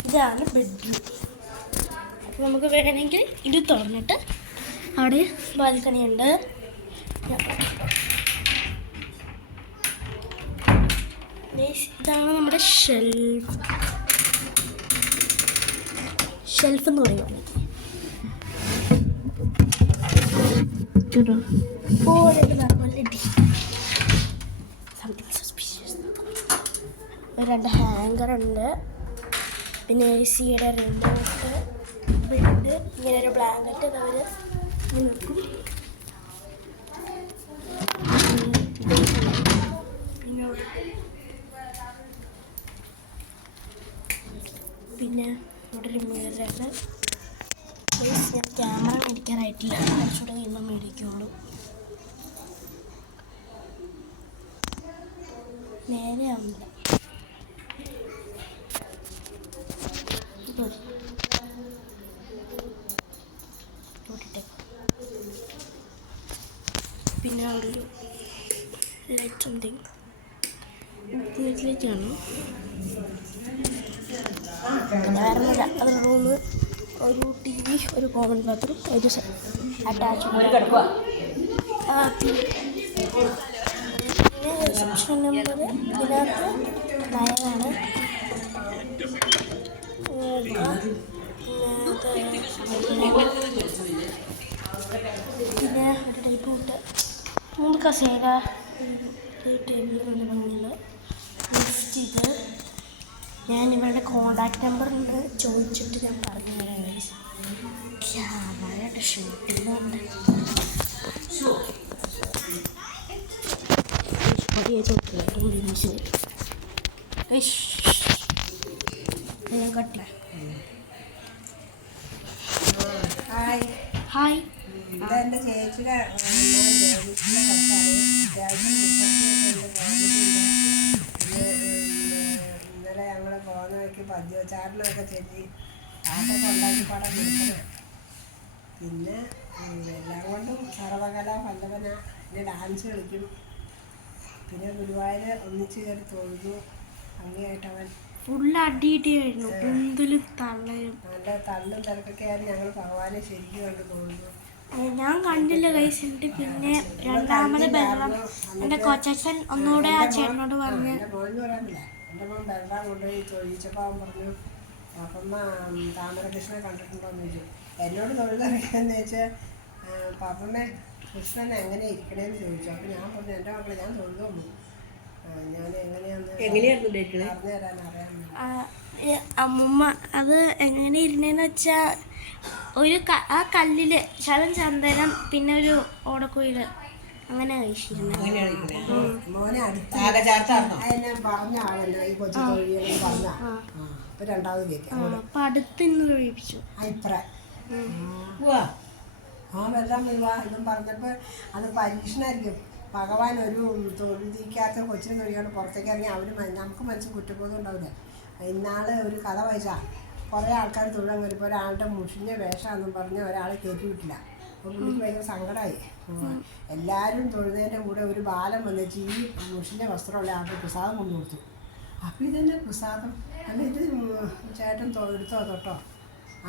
ഇതാണ് ബെഡ്റൂം. അപ്പോൾ നമുക്ക് വേണമെങ്കിൽ ഇത് തുറന്നിട്ട് അവിടെ ബാൽക്കണിയുണ്ട്. ഇതാണ് നമ്മുടെ ഷെൽഫ് എന്ന് പറയുന്നത്. രണ്ട് ഹാങ്കറുണ്ട്, പിന്നെ AC-യുടെ റിമോട്ട്, ബെഡ്, ഇങ്ങനെ ഒരു ബ്ലാങ്കറ്റ് അവർ നോക്കും. പിന്നെ ഇവിടെ ഒരു മിററാണ്. ഞാൻ ക്യാമറ മേടിക്കാനായിട്ടില്ല, കുറച്ചുകൂടെ കഴിയുമ്പോൾ മേടിക്കുള്ളൂ. നേരെ ആവുന്നില്ല. പിന്നെ അവിടെ ഒരു ലൈറ്റ് സംതിങ് വീട്ടിലേക്കാണ്. വേറൊന്നുമില്ല. അത് റൂമ്, ഒരു TV, ഒരു കോമൺ ബാത്റൂം, ഒരു അറ്റാച്ച്ഡ്. പിന്നെ റിസപ്ഷൻ നമ്പർ ഇതിനകത്ത് 9 ആണ്. കസേര ടേബിളിൽ നല്ല ഭംഗിയുള്ള ലിഫ്റ്റ് ഇത്. ഞാൻ ഇവരുടെ കോണ്ടാക്ട് നമ്പർ ഉണ്ട്, ചോദിച്ചിട്ട് ഞാൻ പറഞ്ഞു തരാം ഗൈസ്. ക്യാമറയുടെ ഷൂട്ടിലുണ്ട് കട്ടി. ഹായ്. ഹായ്. ഇതെൻ്റെ ചേച്ചിയുടെ ഇന്നലെ ഞങ്ങൾ പോകുന്ന വഴിക്ക് പദ്യോച്ചാരണമൊക്കെ ചൊല്ലി പാട്ടൊക്കെ ഉണ്ടാക്കി പാടാൻ കൊടുക്കണം. പിന്നെ എല്ലാം കൊണ്ടും സർവകല പല്ലവന, പിന്നെ ഡാൻസ് കളിക്കും, പിന്നെ ഗുരുവായൂർ ഒന്നിച്ച് കയറി തൊഴുതു. ഭംഗിയായിട്ടവൻ ഫുള്ള് അടിയിട്ടായിരുന്നു, എന്തിലും തള്ളയും നല്ല തള്ളും തിരക്കൊക്കെ ആയിരുന്നു. ഞങ്ങൾ ഭഗവാനെ ശരിക്കും കണ്ട് തൊഴുതു. ഞാൻ കണ്ടില്ല കൈസ്. എന്നിട്ട് പിന്നെ രണ്ടാമത് ബലറാം എൻ്റെ കൊച്ചച്ഛൻ ഒന്നുകൂടെ ആ ചേട്ടനോട് പറഞ്ഞ് എൻ്റെ മോനെന്ന് പറയാനില്ല, എൻ്റെ മോൻ ബലറാം കൊണ്ടുപോയി തൊഴിച്ചപ്പോൾ അവൻ പറഞ്ഞു പാപ്പമ്മ താമരകൃഷ്ണനെ കണ്ടിട്ടുണ്ടോയെന്ന് ചോദിച്ചു. എന്നോട് തൊഴിലറിയാമെന്ന് വെച്ചാൽ പാപ്പമ്മ കൃഷ്ണൻ എങ്ങനെ ഇരിക്കണേന്ന് ചോദിച്ചു. അപ്പോൾ ഞാൻ പറഞ്ഞു എൻ്റെ മക്കളെ ഞാൻ തൊഴിലുള്ളൂ, ഞാൻ എങ്ങനെയാന്ന് പറഞ്ഞു തരാൻ അറിയാമെന്ന്. അമ്മൂമ്മ അത് എങ്ങനെ ഇരുന്നേന്ന് വെച്ചാൽ ആ കല്ലില് ശവൻ ചന്ദനം പിന്നെ ഒരു ഓടക്കുയിൽ അങ്ങനെ കഴിച്ചിരുന്നത്. മോനെ അടുത്ത് അതിനെ പറഞ്ഞ ആളല്ലോ ഈ കൊച്ചു തൊഴിലെന്ന് പറഞ്ഞ. അപ്പൊ രണ്ടാമത് കേൾക്കാം. അപ്പൊ അടുത്ത് ഇന്ന് തൊഴിപ്പിച്ചു. ആ വെള്ളം വീഴുക ഇതും പറഞ്ഞപ്പോൾ അത് പരീക്ഷണമായിരിക്കും. ഭഗവാൻ ഒരു തൊഴുതിക്കാത്ത കൊച്ചിനെ തൊഴിയാണ് പുറത്തേക്ക് ഇറങ്ങി. അവന് നമുക്ക് മനസ്സിൽ കുറ്റബോധം ഉണ്ടാവില്ല. ഇന്നാള് ഒരു കഥ വായിച്ചാൽ കുറേ ആൾക്കാർ തൊഴിലാൻ കയറിയപ്പോൾ ഒരാളുടെ മുഷിഞ്ഞ വേഷമാണെന്നും പറഞ്ഞ് ഒരാളെ കയറ്റി വിട്ടില്ല. അപ്പോൾ പുള്ളിക്ക് ഭയങ്കര സങ്കടമായി. എല്ലാവരും തൊഴുന്നതിൻ്റെ കൂടെ ഒരു ബാലം വന്നിച്ച് ഈ മുഷിഞ്ഞ വസ്ത്രമുള്ള ആൾക്ക് പ്രസാദം കൊണ്ടു കൊടുത്തു. അപ്പോൾ ഇതെന്നെ പ്രസാദം അല്ല, ഇത് ചേട്ടൻ എടുത്തോ തൊട്ടോ.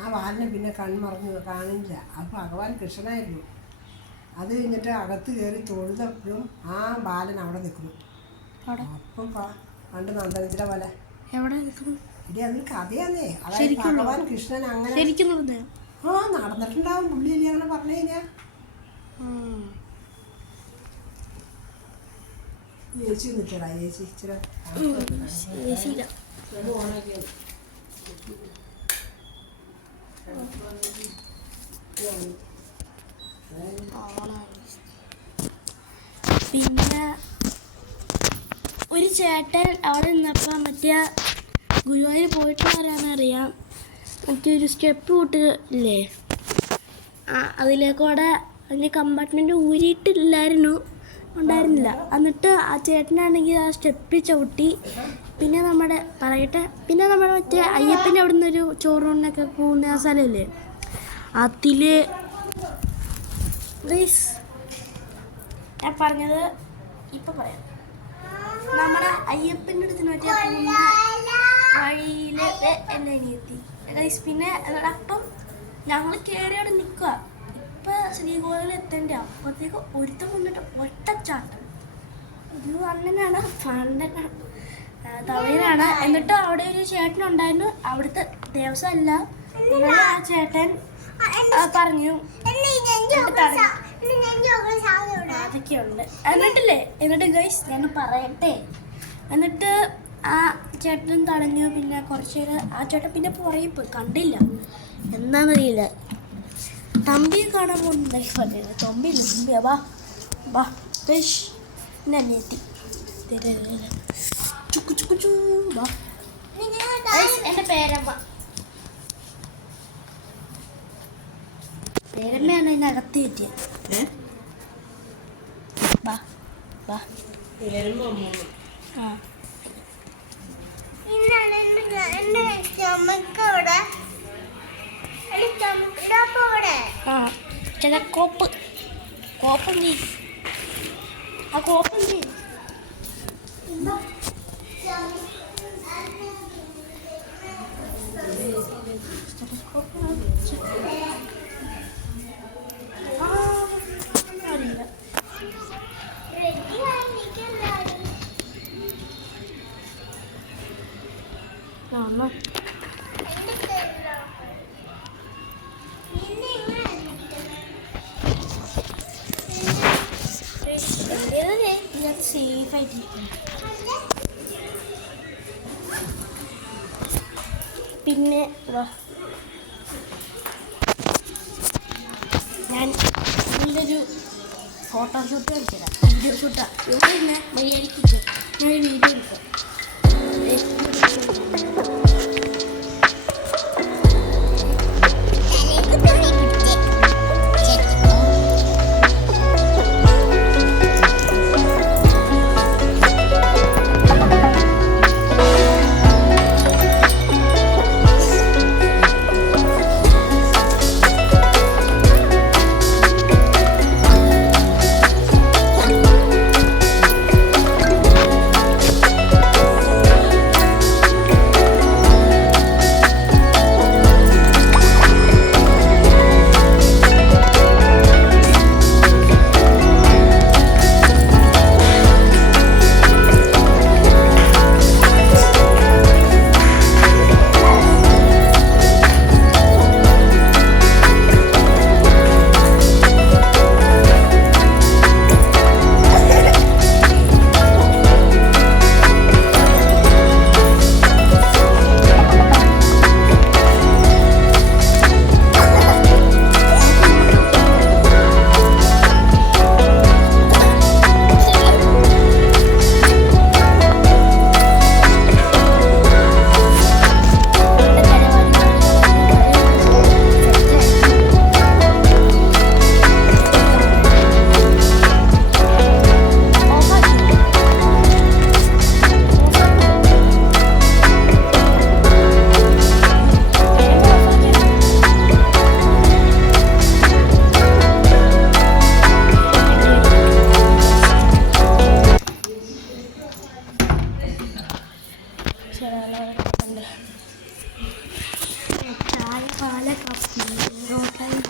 ആ ബാലനെ പിന്നെ കൺമറഞ്ഞു കാണില്ല. അപ്പോൾ ഭഗവാൻ കൃഷ്ണനായിരുന്നു. അത് കഴിഞ്ഞിട്ട് അകത്ത് കയറി തൊഴുതപ്പോഴും ആ ബാലൻ അവിടെ നിൽക്കുന്നു. അപ്പം പണ്ട് നന്ദനത്തിലെ പോലെ എവിടെ നിൽക്കുന്നു? ഇടി അതൊരു കഥയാന്നേ. അതായത് ഭഗവാൻ കൃഷ്ണൻ അങ്ങനെ നടന്നിട്ടുണ്ടാവും. പുള്ളിയല്ലേ അങ്ങനെ പറഞ്ഞു കഴിഞ്ഞാൽ. ചേച്ചി നിൽക്കടാ, ചേച്ചി ഇച്ചിരി പിന്നെ ഒരു ചേട്ടൻ അവിടെ നിന്നപ്പോൾ മറ്റേ ഗുരുവായൂർ പോയിട്ട് വരാനറിയാം. മറ്റേ ഒരു സ്റ്റെപ്പ് കൂട്ടില്ലേ, അതിലേക്കൂടെ അതിൻ്റെ കമ്പാർട്ട്മെൻറ്റ് ഊരിയിട്ടില്ലായിരുന്നു, ഉണ്ടായിരുന്നില്ല. എന്നിട്ട് ആ ചേട്ടനാണെങ്കിൽ ആ സ്റ്റെപ്പിൽ ചവിട്ടി. പിന്നെ നമ്മുടെ മറ്റേ അയ്യപ്പൻ്റെ അവിടെ നിന്നൊരു ചോറൂണിനൊക്കെ പോകുന്ന ആ സ്ഥലമില്ലേ, അതിൽ ഞാൻ പറഞ്ഞത് ഇപ്പം പറയാം. നമ്മുടെ അയ്യപ്പൻ്റെ അടുത്തിന് പറ്റിയ വഴിയിൽ എന്നെ അനിയെത്തി ഗൈസ്. പിന്നെ അപ്പം ഞങ്ങൾ കയറിയോടെ നിൽക്കുക. ഇപ്പം ശ്രീകോവിൽ എത്തേണ്ട അപ്പോഴത്തേക്ക് ഒരുത്തം വന്നിട്ട് ഒറ്റച്ചാട്ടം. ഒരു അണ്ണനാണ്, പണ്ടനാണ്, തമിഴനാണ്. എന്നിട്ട് അവിടെ ഒരു ചേട്ടനുണ്ടായിരുന്നു, അവിടുത്തെ ദേവസ്വം അല്ല. ആ ചേട്ടൻ പറഞ്ഞു അതൊക്കെയുണ്ട്. എന്നിട്ട് ഗൈസ് ഞാൻ പറയട്ടെ. എന്നിട്ട് ആ ചേട്ടൻ തടഞ്ഞു. പിന്നെ കുറച്ച് നേരം ആ ചേട്ടൻ പിന്നെ പുറകെ പോയി, കണ്ടില്ല എന്താണെന്നറിയില്ല. തമ്പിയെ കാണാൻ പോകുന്നുണ്ടായി പറഞ്ഞത്. തമ്പിയാ വാ വാ ഗൈസ്, എന്നെ അനിയെത്തി ചുക്കു ചുക്കു ചൂ വാ. എൻ്റെ പേരമ്മ പേരമ്മയാണ് ഇതിനകത്ത് കയറ്റിയത്. വാ വാ. ആ ചില കോപ്പം നീ ആ കോപ്പം നീ അറിയില്ല. എൻ്റെ സേഫ് ആയിട്ടിരിക്കണം. പിന്നെ വാ, ഞാൻ ഇതിൻ്റെ ഒരു ഫോട്ടോഷൂട്ട് കളിച്ചതാണ്, വീഡിയോ ഷൂട്ടാണ്. ഇവിടെ തന്നെ വഴിയായിരിക്കും ഞാൻ വീഡിയോ എടുക്കാം. ചായ, പാല, കാപ്പി, റോട്ടായി.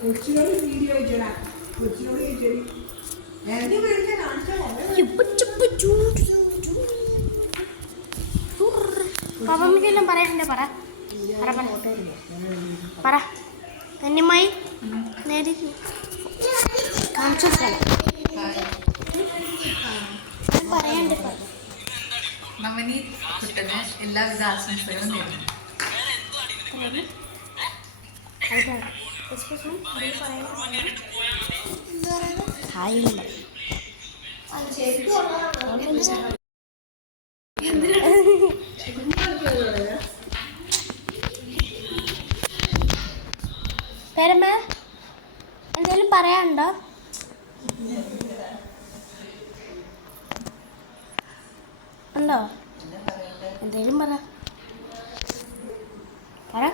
കൊച്ചിനോട് വീഡിയോ അയച്ചോടാ, കൊച്ചിനോട് ചോദിച്ചോടി എന്ത് മേടിച്ചാൽ കാണിച്ചാൽ പവമിക്കെല്ലാം പറയണ്ടേ? പറ പറ പറ പറ കന്യമായി നേരെ കാണിച്ചു സ്ഥലം പറയണ്ടേ? നവനീത് കുട്ടന് എല്ലാവിധ ആശംസകളും നേരുന്നു. ഹായ് പേരമ്മ എന്തെങ്കിലും പറയാനുണ്ടോ? ഉണ്ടോ? എന്തെങ്കിലും പറ പറ.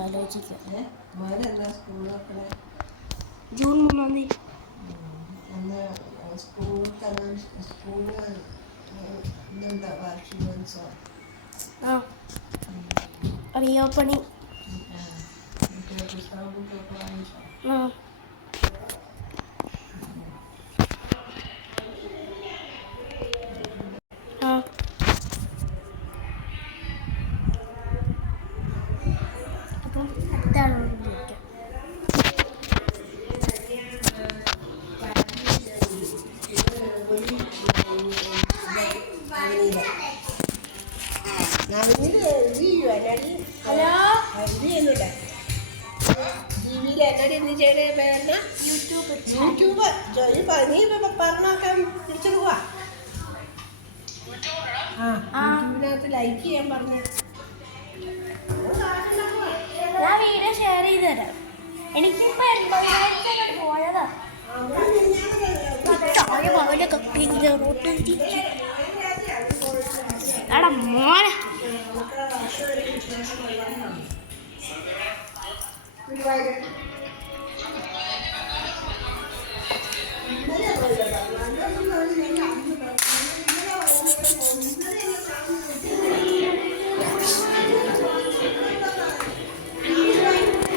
ആലോചിക്കാം. ജൂൺ 3-ാം തീയതി റീഓപ്പണിങ്. അപ്പം അടുത്ത ആളോട് വിളിക്കാം. ഹലോ, യൂട്യൂബ് നീ പറഞ്ഞോക്കാൻ പിടിച്ചോണ്ട് പോവാ. യൂട്യൂബിനകത്ത് ലൈക്ക് ചെയ്യാൻ പറഞ്ഞു. ഞാൻ വീഡിയോ ഷെയർ ചെയ്ത് തരാം. എനിക്കിപ്പോ പോയതാ എടാ മോനെ.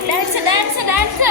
ഡാൻസ് ഡാൻസ് ഡാൻസ്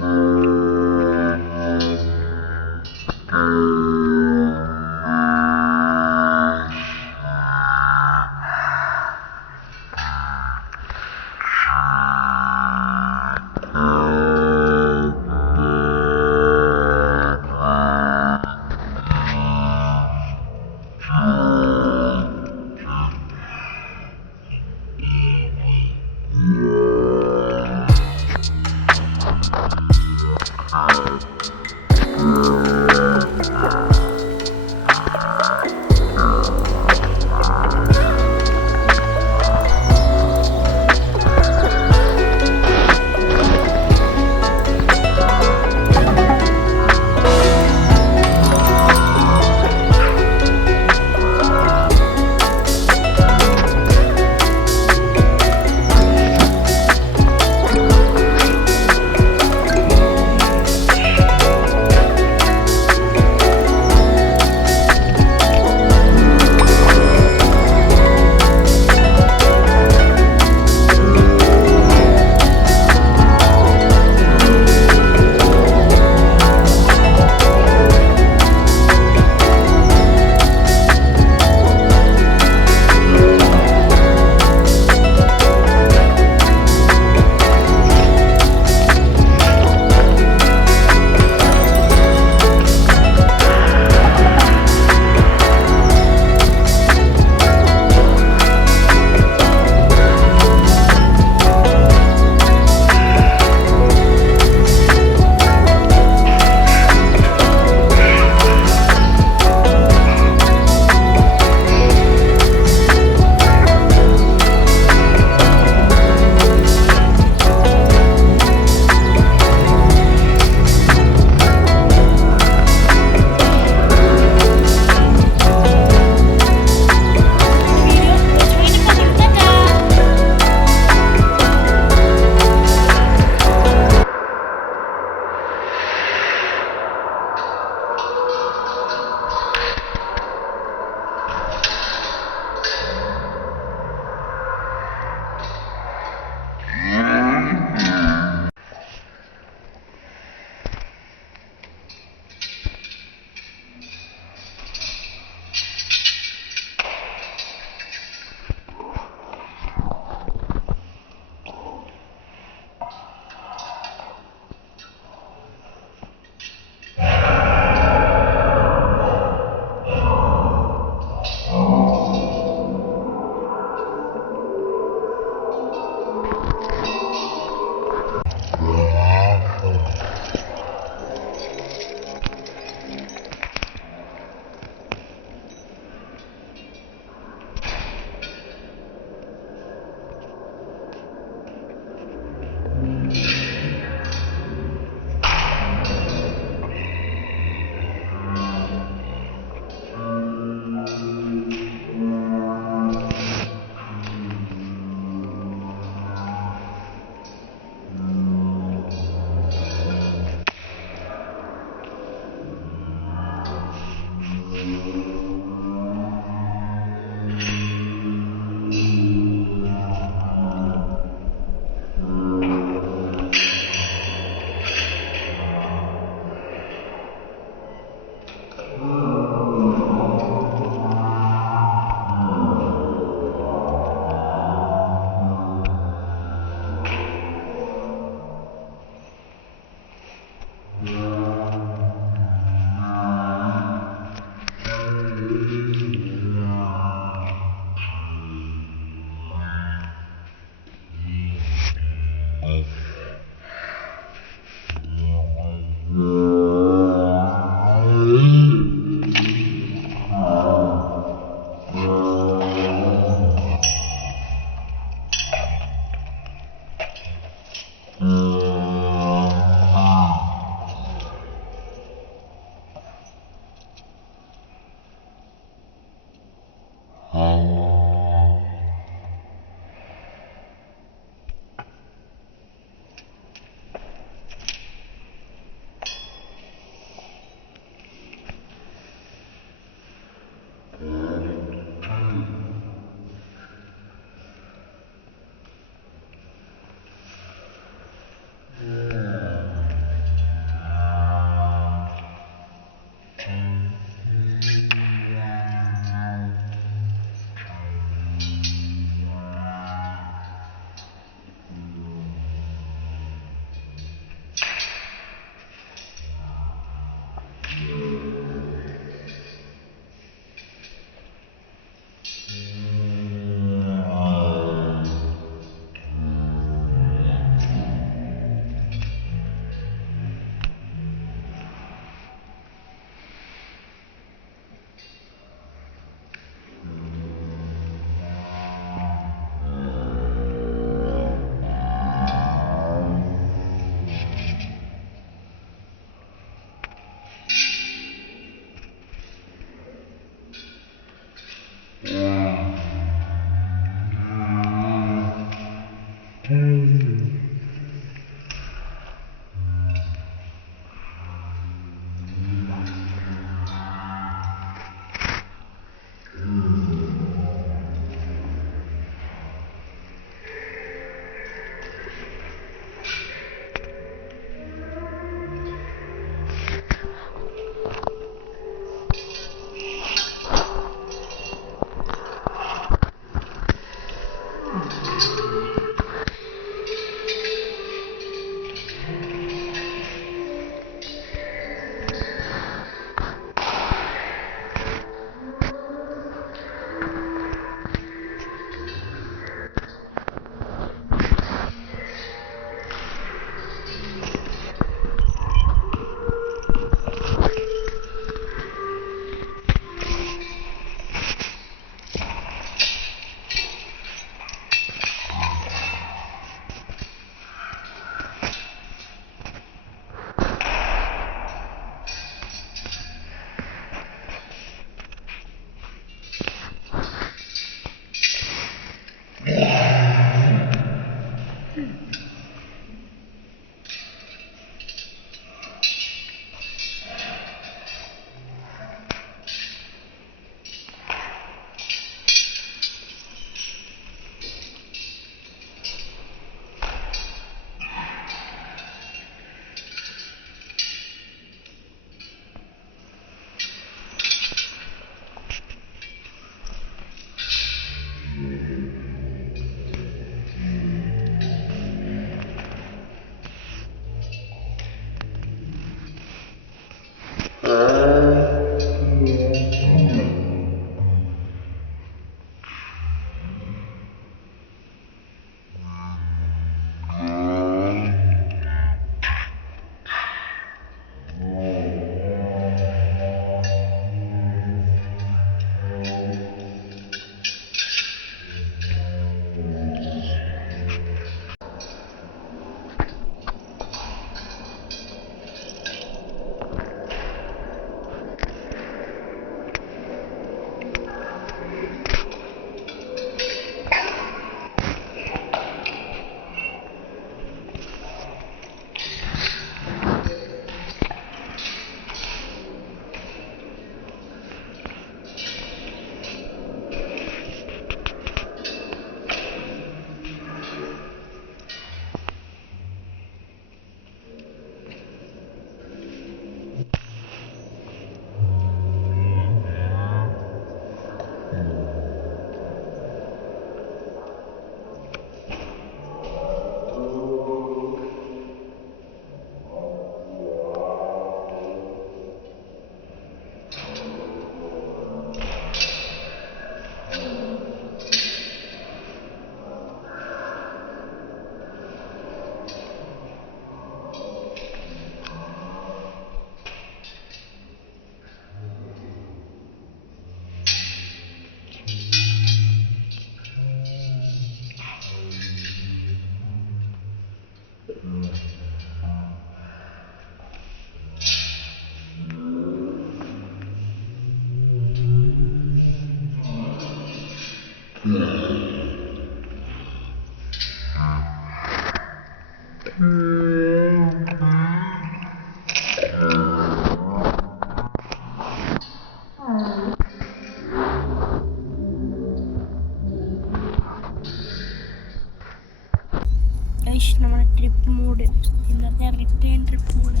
നമ്മുടെ ട്രിപ്പ് മൂഡ് ഇന്നത്തെ റിട്ടേൺ ട്രിപ്പ് മൂഡ്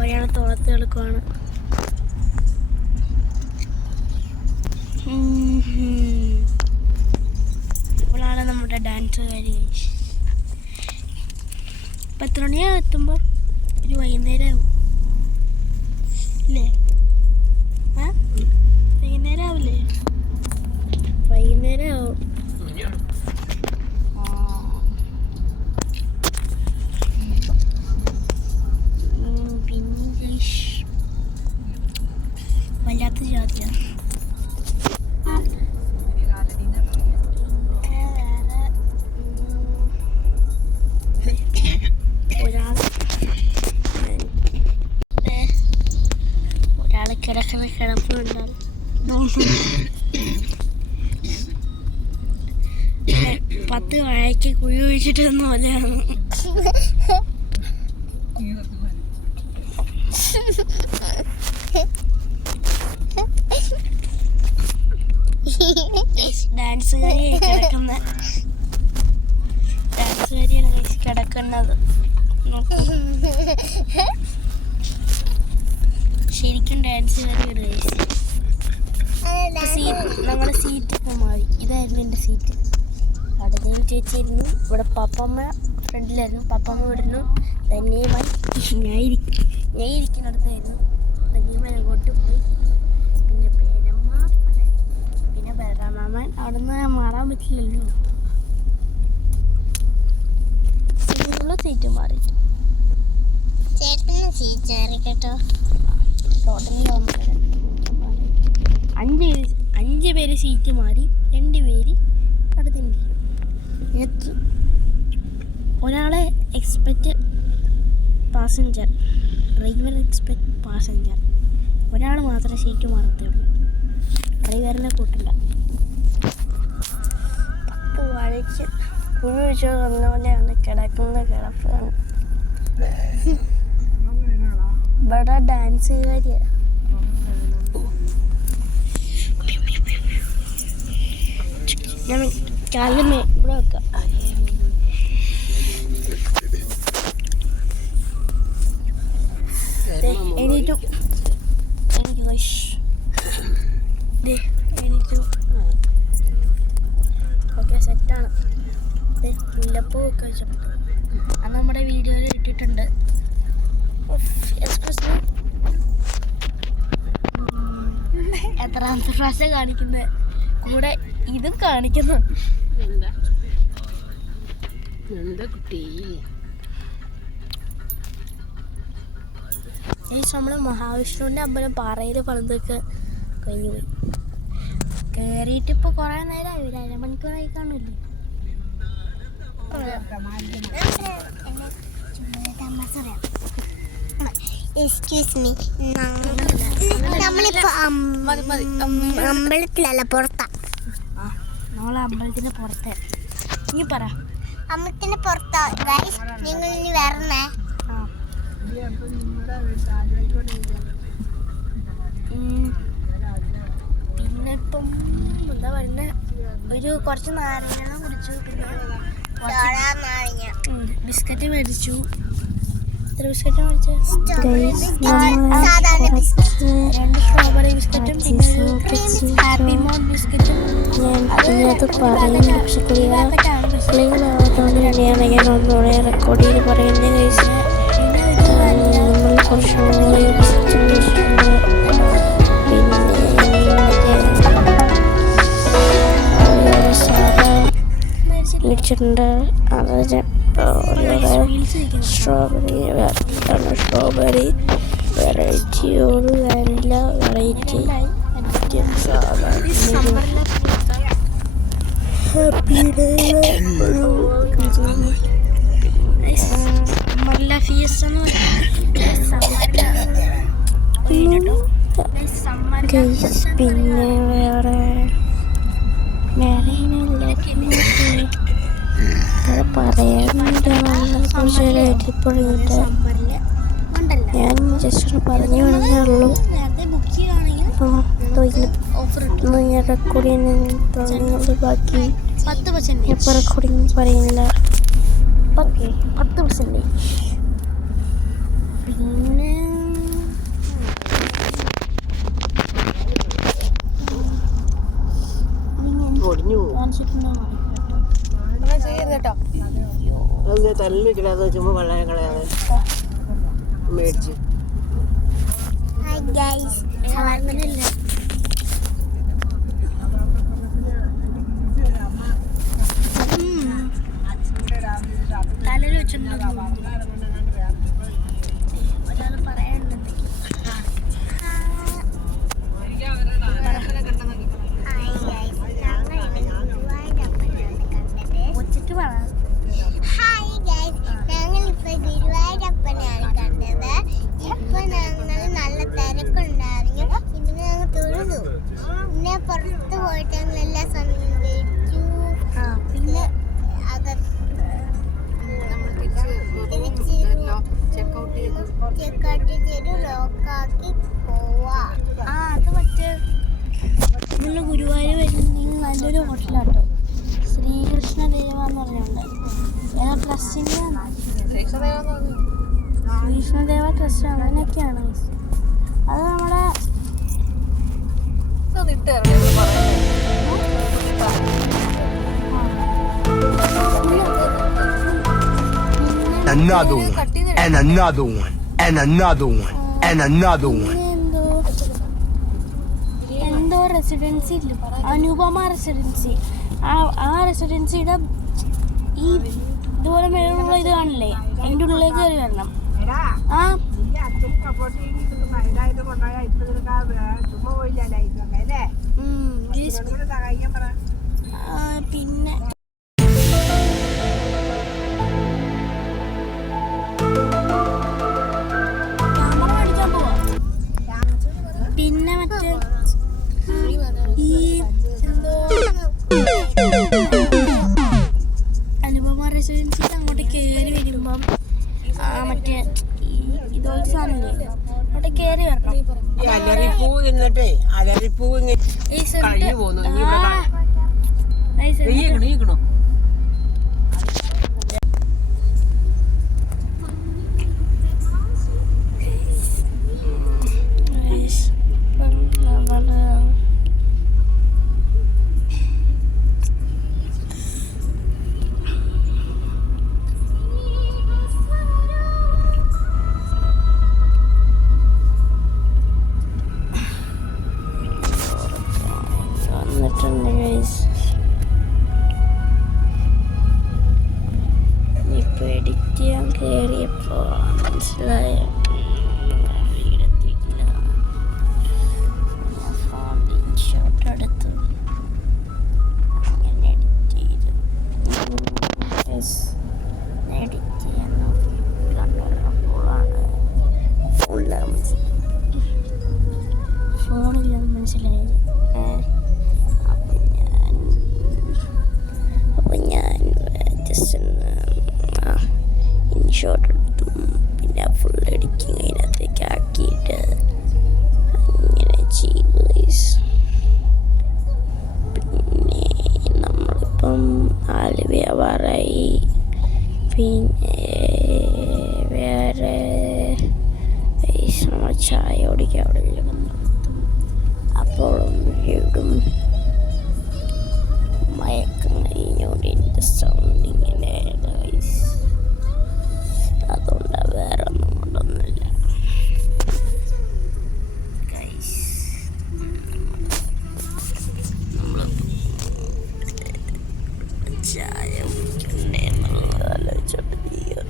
ഒരാൾ തോളത്ത് എടുക്കുവാണ്. ഇവളാണ് നമ്മുടെ ഡാൻസുകാരി. ഇപ്പം എത്ര മണിയാണ് എത്തുമ്പോൾ? ഒരു വൈകുന്നേരം ആവും ഇല്ലേ? വൈകുന്നേരം ആവില്ലേ? വൈകുന്നേരം ആവും. വല്ലാത്ത ജാതിയാണ്. ഒരാൾ കിടക്കുന്ന കിടപ്പുണ്ടാവും. 10 വാഴയ്ക്ക് കുഴി ഒഴിച്ചിട്ട് വന്ന പോലെയാണ്. ഡാൻസുകാരിയാണ് കിടക്കുന്നത്. ശരിക്കും ഡാൻസുകാരിയാണ്. നമ്മുടെ സീറ്റ് ഇപ്പം മാറി. ഇതായിരുന്നു എൻ്റെ സീറ്റ്. അടുത്ത ചേച്ചിയായിരുന്നു. ഇവിടെ പപ്പമ്മ ഫ്രണ്ടിലായിരുന്നു. പപ്പമ്മ വിടുന്നു. ധന്യമായി ഞാൻ ഇരിക്കുന്നിടത്തായിരുന്നു. ധന്യമായി അങ്ങോട്ട് പോയി. പിന്നെ പേരമ്മ, പിന്നെ ബലറാമാമൻ. അവിടെ നിന്ന് മാറാൻ പറ്റില്ലല്ലോ. സീറ്റ് മാറി. ചേട്ടന് സീറ്റ് മാറി കേട്ടോ. ടോട്ടലി 5 പേര് സീറ്റ് മാറി. 2 പേര് അടുത്തുണ്ട്. ഒരാളെ expect passenger, driver expect passenger. ഒരാൾ മാത്രമേ സീറ്റ് മാറത്തുള്ളൂ. ഡ്രൈവറിനെ കൂട്ടില്ല. വഴിക്ക് കുഴി വെച്ച് വന്ന പോലെയാണ് കിടക്കുന്ന കിടപ്പാണ്. ഇവിടെ ഡാൻസുകാരിയാണ്. ഞാൻ കാലിന് ഇവിടെ വെക്കാം. എണീറ്റു. ഓക്കെ, സെറ്റാണ്. മുല്ലപ്പൂ ഒക്കെ വെച്ചിട്ടുണ്ട്. അത് നമ്മുടെ വീഡിയോയിൽ ഇട്ടിട്ടുണ്ട്. എത്രാമത്തെ പ്രാവശ്യം കാണിക്കുന്നത്? കൂടെ ഇതും കാണിക്കുന്നു. കുട്ടി നമ്മള് മഹാവിഷ്ണുവിൻ്റെ അമ്പലം പാറയിൽ പണിതൊക്കെ കഴിഞ്ഞു പോയി. കയറിയിട്ട് ഇപ്പോൾ കുറേ നേരമായി. 1 അരമണിക്കൂറായി കാണില്ലേ? എക്സ്ക്യൂസ് മീ, നമ്മളിപ്പോ അമ്പലത്തിലല്ല, പുറത്താ. നമ്മളെ അമ്പലത്തിന് പുറത്ത്. നീ പറ. അമ്പലത്തിന് പുറത്താ. നിങ്ങൾ ഇനി വരണേ. പിന്നെ ഇപ്പം എന്താ പറയുന്നത്, കുറച്ച് നാരങ്ങ കുടിച്ചു. പിന്നെ ബിസ്ക്കറ്റ് മേടിച്ചു. എത്ര ബിസ്ക്കറ്റ് മേടിച്ചത്? 2 സ്ട്രോബെറി ബിസ്ക്കറ്റും പിന്നെ ഹാപ്പി മോൺ ബിസ്ക്കറ്റും. ഞാൻ ഒന്നുകൂടെ റെക്കോർഡ് ചെയ്ത് പറയുന്നത്. നമ്മൾ കുറച്ച് മേടിച്ചിട്ടുണ്ട്. അതായത് സ്ട്രോബെറി വെറൈറ്റി, ഒരു വാനില വെറൈറ്റി, ഹാപ്പി ഡേ. സമ്മർല ഫീസ് എന്ന് പിന്നെ വേറെ ഞാൻ ജസ്റ്റ് പറഞ്ഞു വിടുന്നേ ഉള്ളൂ. റെക്കോർഡിങ് ബാക്കി എപ്പോൾ റെക്കോർഡിങ് പറയുന്നില്ല. 10%. പിന്നെ തല്ലിക്കണത് ചുമ്മാ വെള്ളം കളയാതെ മേടിച്ച്. തലയിൽ വെച്ചിട്ടുണ്ടോ ഒരാൾ പറയാനുണ്ട്. ഒച്ചയ്ക്ക് പറ. ഗുരുവായൂരപ്പനെയാണ് കണ്ടത്. ഇപ്പൊ ഞങ്ങൾ നല്ല തിരക്കുണ്ടായിരുന്നു. ഇന്ന് ഞങ്ങൾ തൊഴുതു. പിന്നെ പുറത്ത് പോയിട്ട് ഞങ്ങൾ എല്ലാ സമയവും കഴിച്ചു. പിന്നെ ചെക്കൗട്ട് ചെയ്ത് ലോക്കാക്കി പോവാ. അത് മറ്റേ നിങ്ങൾ ഗുരുവായൂർ വരുന്നെങ്കിൽ നല്ലൊരു ഹോട്ടലാട്ടോ. ശ്രീകൃഷ്ണ ദേവ എന്ന് പറഞ്ഞുണ്ട്. ഏതാ ട്രസ്റ്റിൻ്റെ കൃഷ്ണദേവ ട്രസ്റ്റ് അങ്ങനെയൊക്കെയാണ്. അത് നമ്മുടെ Another one, and another one, and another one, and another one. എന്തോ റെസിഡൻസി ഇല്ല, അനുപമ റെസിഡൻസി. ആ റെസിഡൻസിയുടെ ഈ ഇതുപോലെ മേലുള്ള ഇത് കാണില്ലേ, അതിൻ്റെ ഉള്ളിലേക്ക് കയറി വരണം. ആ പിന്നെ ക്യാമറ മേടിക്കാൻ പോവാ. പിന്നെ മറ്റേ ഈ എന്തോ അനുപമ റെസിഡൻസിയിൽ അങ്ങോട്ട് കയറി വരുമ്പം മറ്റേ ഇതുപോലെ സാധനമില്ലേ, അങ്ങോട്ട് കയറി വരണം. ഇപ്പൊ എഡിറ്റ് ചെയ്യാൻ കയറിയപ്പോ മനസ്സിലായോ? ഷോട്ട് എടുത്തു അങ്ങനെ എഡിറ്റ് ചെയ്തു. എഡിറ്റ് ചെയ്യാൻ ഫോണില്ലാന്ന് മനസ്സിലായത്. അപ്പം ഞാൻ ജസ്റ്റ് ഇൻഷോട്ട് എടുത്തു. പിന്നെ ഫുൾ എഡിറ്റിങ് അതിനകത്തേക്ക് ആക്കിയിട്ട് അങ്ങനെ ചെയ്തു. പിന്നെ നമ്മളിപ്പം ആലുവയാവാറായി. പിന്നെ വേറെ നമ്മൾ ചായ കുടിക്കാൻ അവിടെ അപ്പോഴും വീടും മയക്കം കഴിഞ്ഞോണ്ടിൻ്റെ സൗണ്ട് ഇങ്ങനെ. അതുകൊണ്ട് വേറെ ഒന്നും കൊണ്ടൊന്നുമില്ല. നമ്മൾ ചായ കുടിക്കണ്ടേ എന്നുള്ളത് ആലോചിച്ചോട്ട് ചെയ്യുക.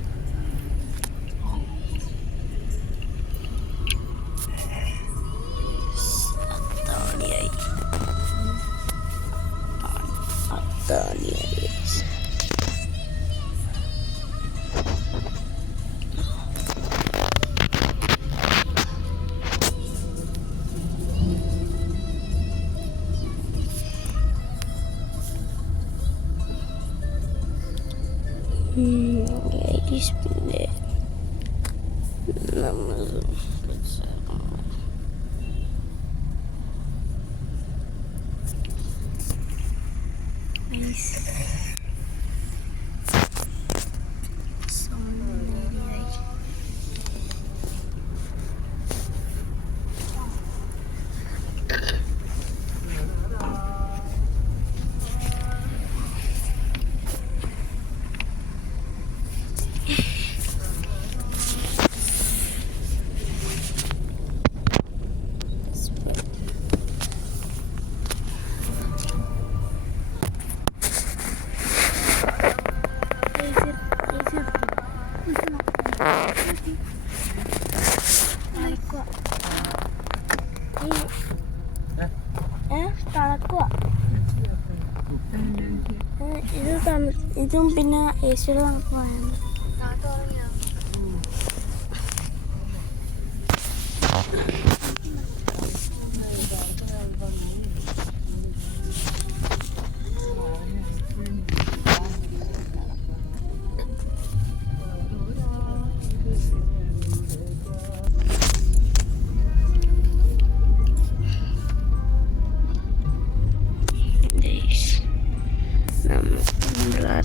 പിന്നെ നമ്മൾ ഇതും പിന്നെ ഏഷ്യയുടെ നമുക്ക് പറയാനുണ്ട്.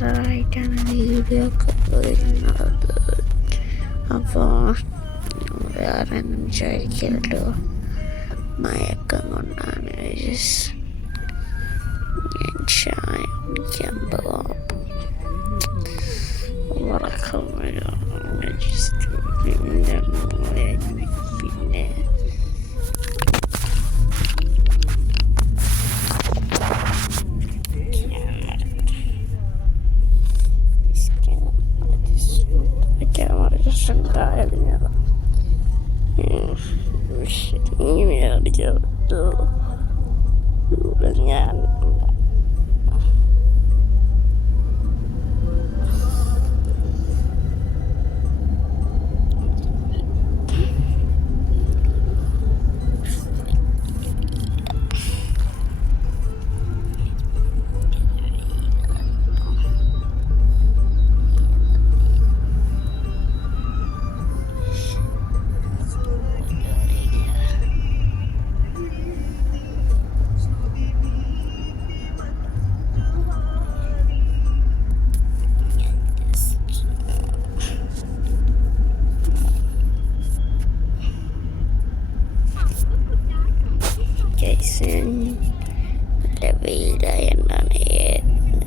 ായിട്ടാണ് വീഡിയോ ഒക്കെ വരുന്നത്. അപ്പോൾ വേറെ ഒന്നും വിചാരിക്കല്ലോ, മയക്കം കൊണ്ടാണ് ഞാൻ ചായ കുടിക്കാൻ പോവാം. ഉറക്കം വരും. പിന്നെ ഉണ്ടായിരുന്നു ഞാൻ നല്ല വെയിലായതാണ്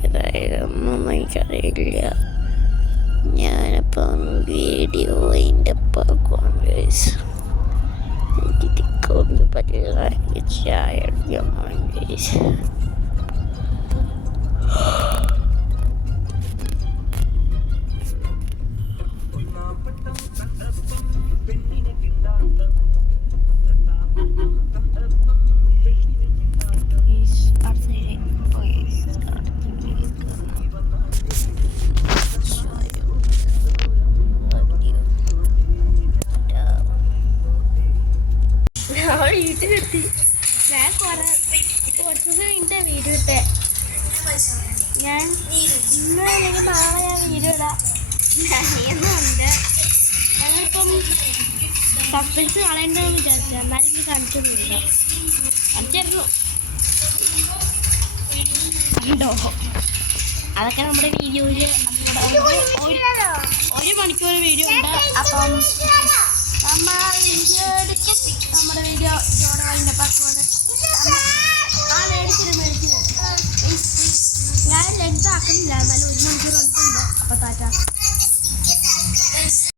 ഏതായാലും എനിക്കറിയില്ല. ഞാനിപ്പം വീഡിയോ അതിൻ്റെ പാക്കുവാണ്. എനിക്കൊന്ന് പറ്റില്ല. എനിക്ക് ചായ അടിക്കാൻ വേണ്ടി വീട്ടിലെത്തി. ഞാൻ കുറച്ച് ദിവസം കഴിഞ്ഞിട്ട് വീഡിയോ ഇട്ടേ. ഞാൻ ഇന്ന് അല്ലെങ്കിൽ നാളെ ഞാൻ വീഡിയോ ഇടാം. ഉണ്ട് ഞങ്ങളിപ്പം സസ്പെൻസ് കളയണ്ടെന്ന് വിചാരിച്ചു. എന്നാലും എനിക്ക് കാണിച്ചൊന്നുമില്ല. കാണിച്ചായിരുന്നു ഉണ്ടോ? അതൊക്കെ നമ്മുടെ വീഡിയോയിൽ ഒരു മണിക്കൂർ വീഡിയോ ഉണ്ട്. അപ്പം നമ്മുടെ വീഡിയോ ഇതോടെ അതിൻ്റെ പക്കുവാണ്. മേടിച്ചിട്ട് ഞാൻ ലെങ്ത് ആക്കുന്നില്ല. എന്നാലും 1 മണിക്കൂർ ഉണ്ട്. അപ്പോൾ താറ്റ.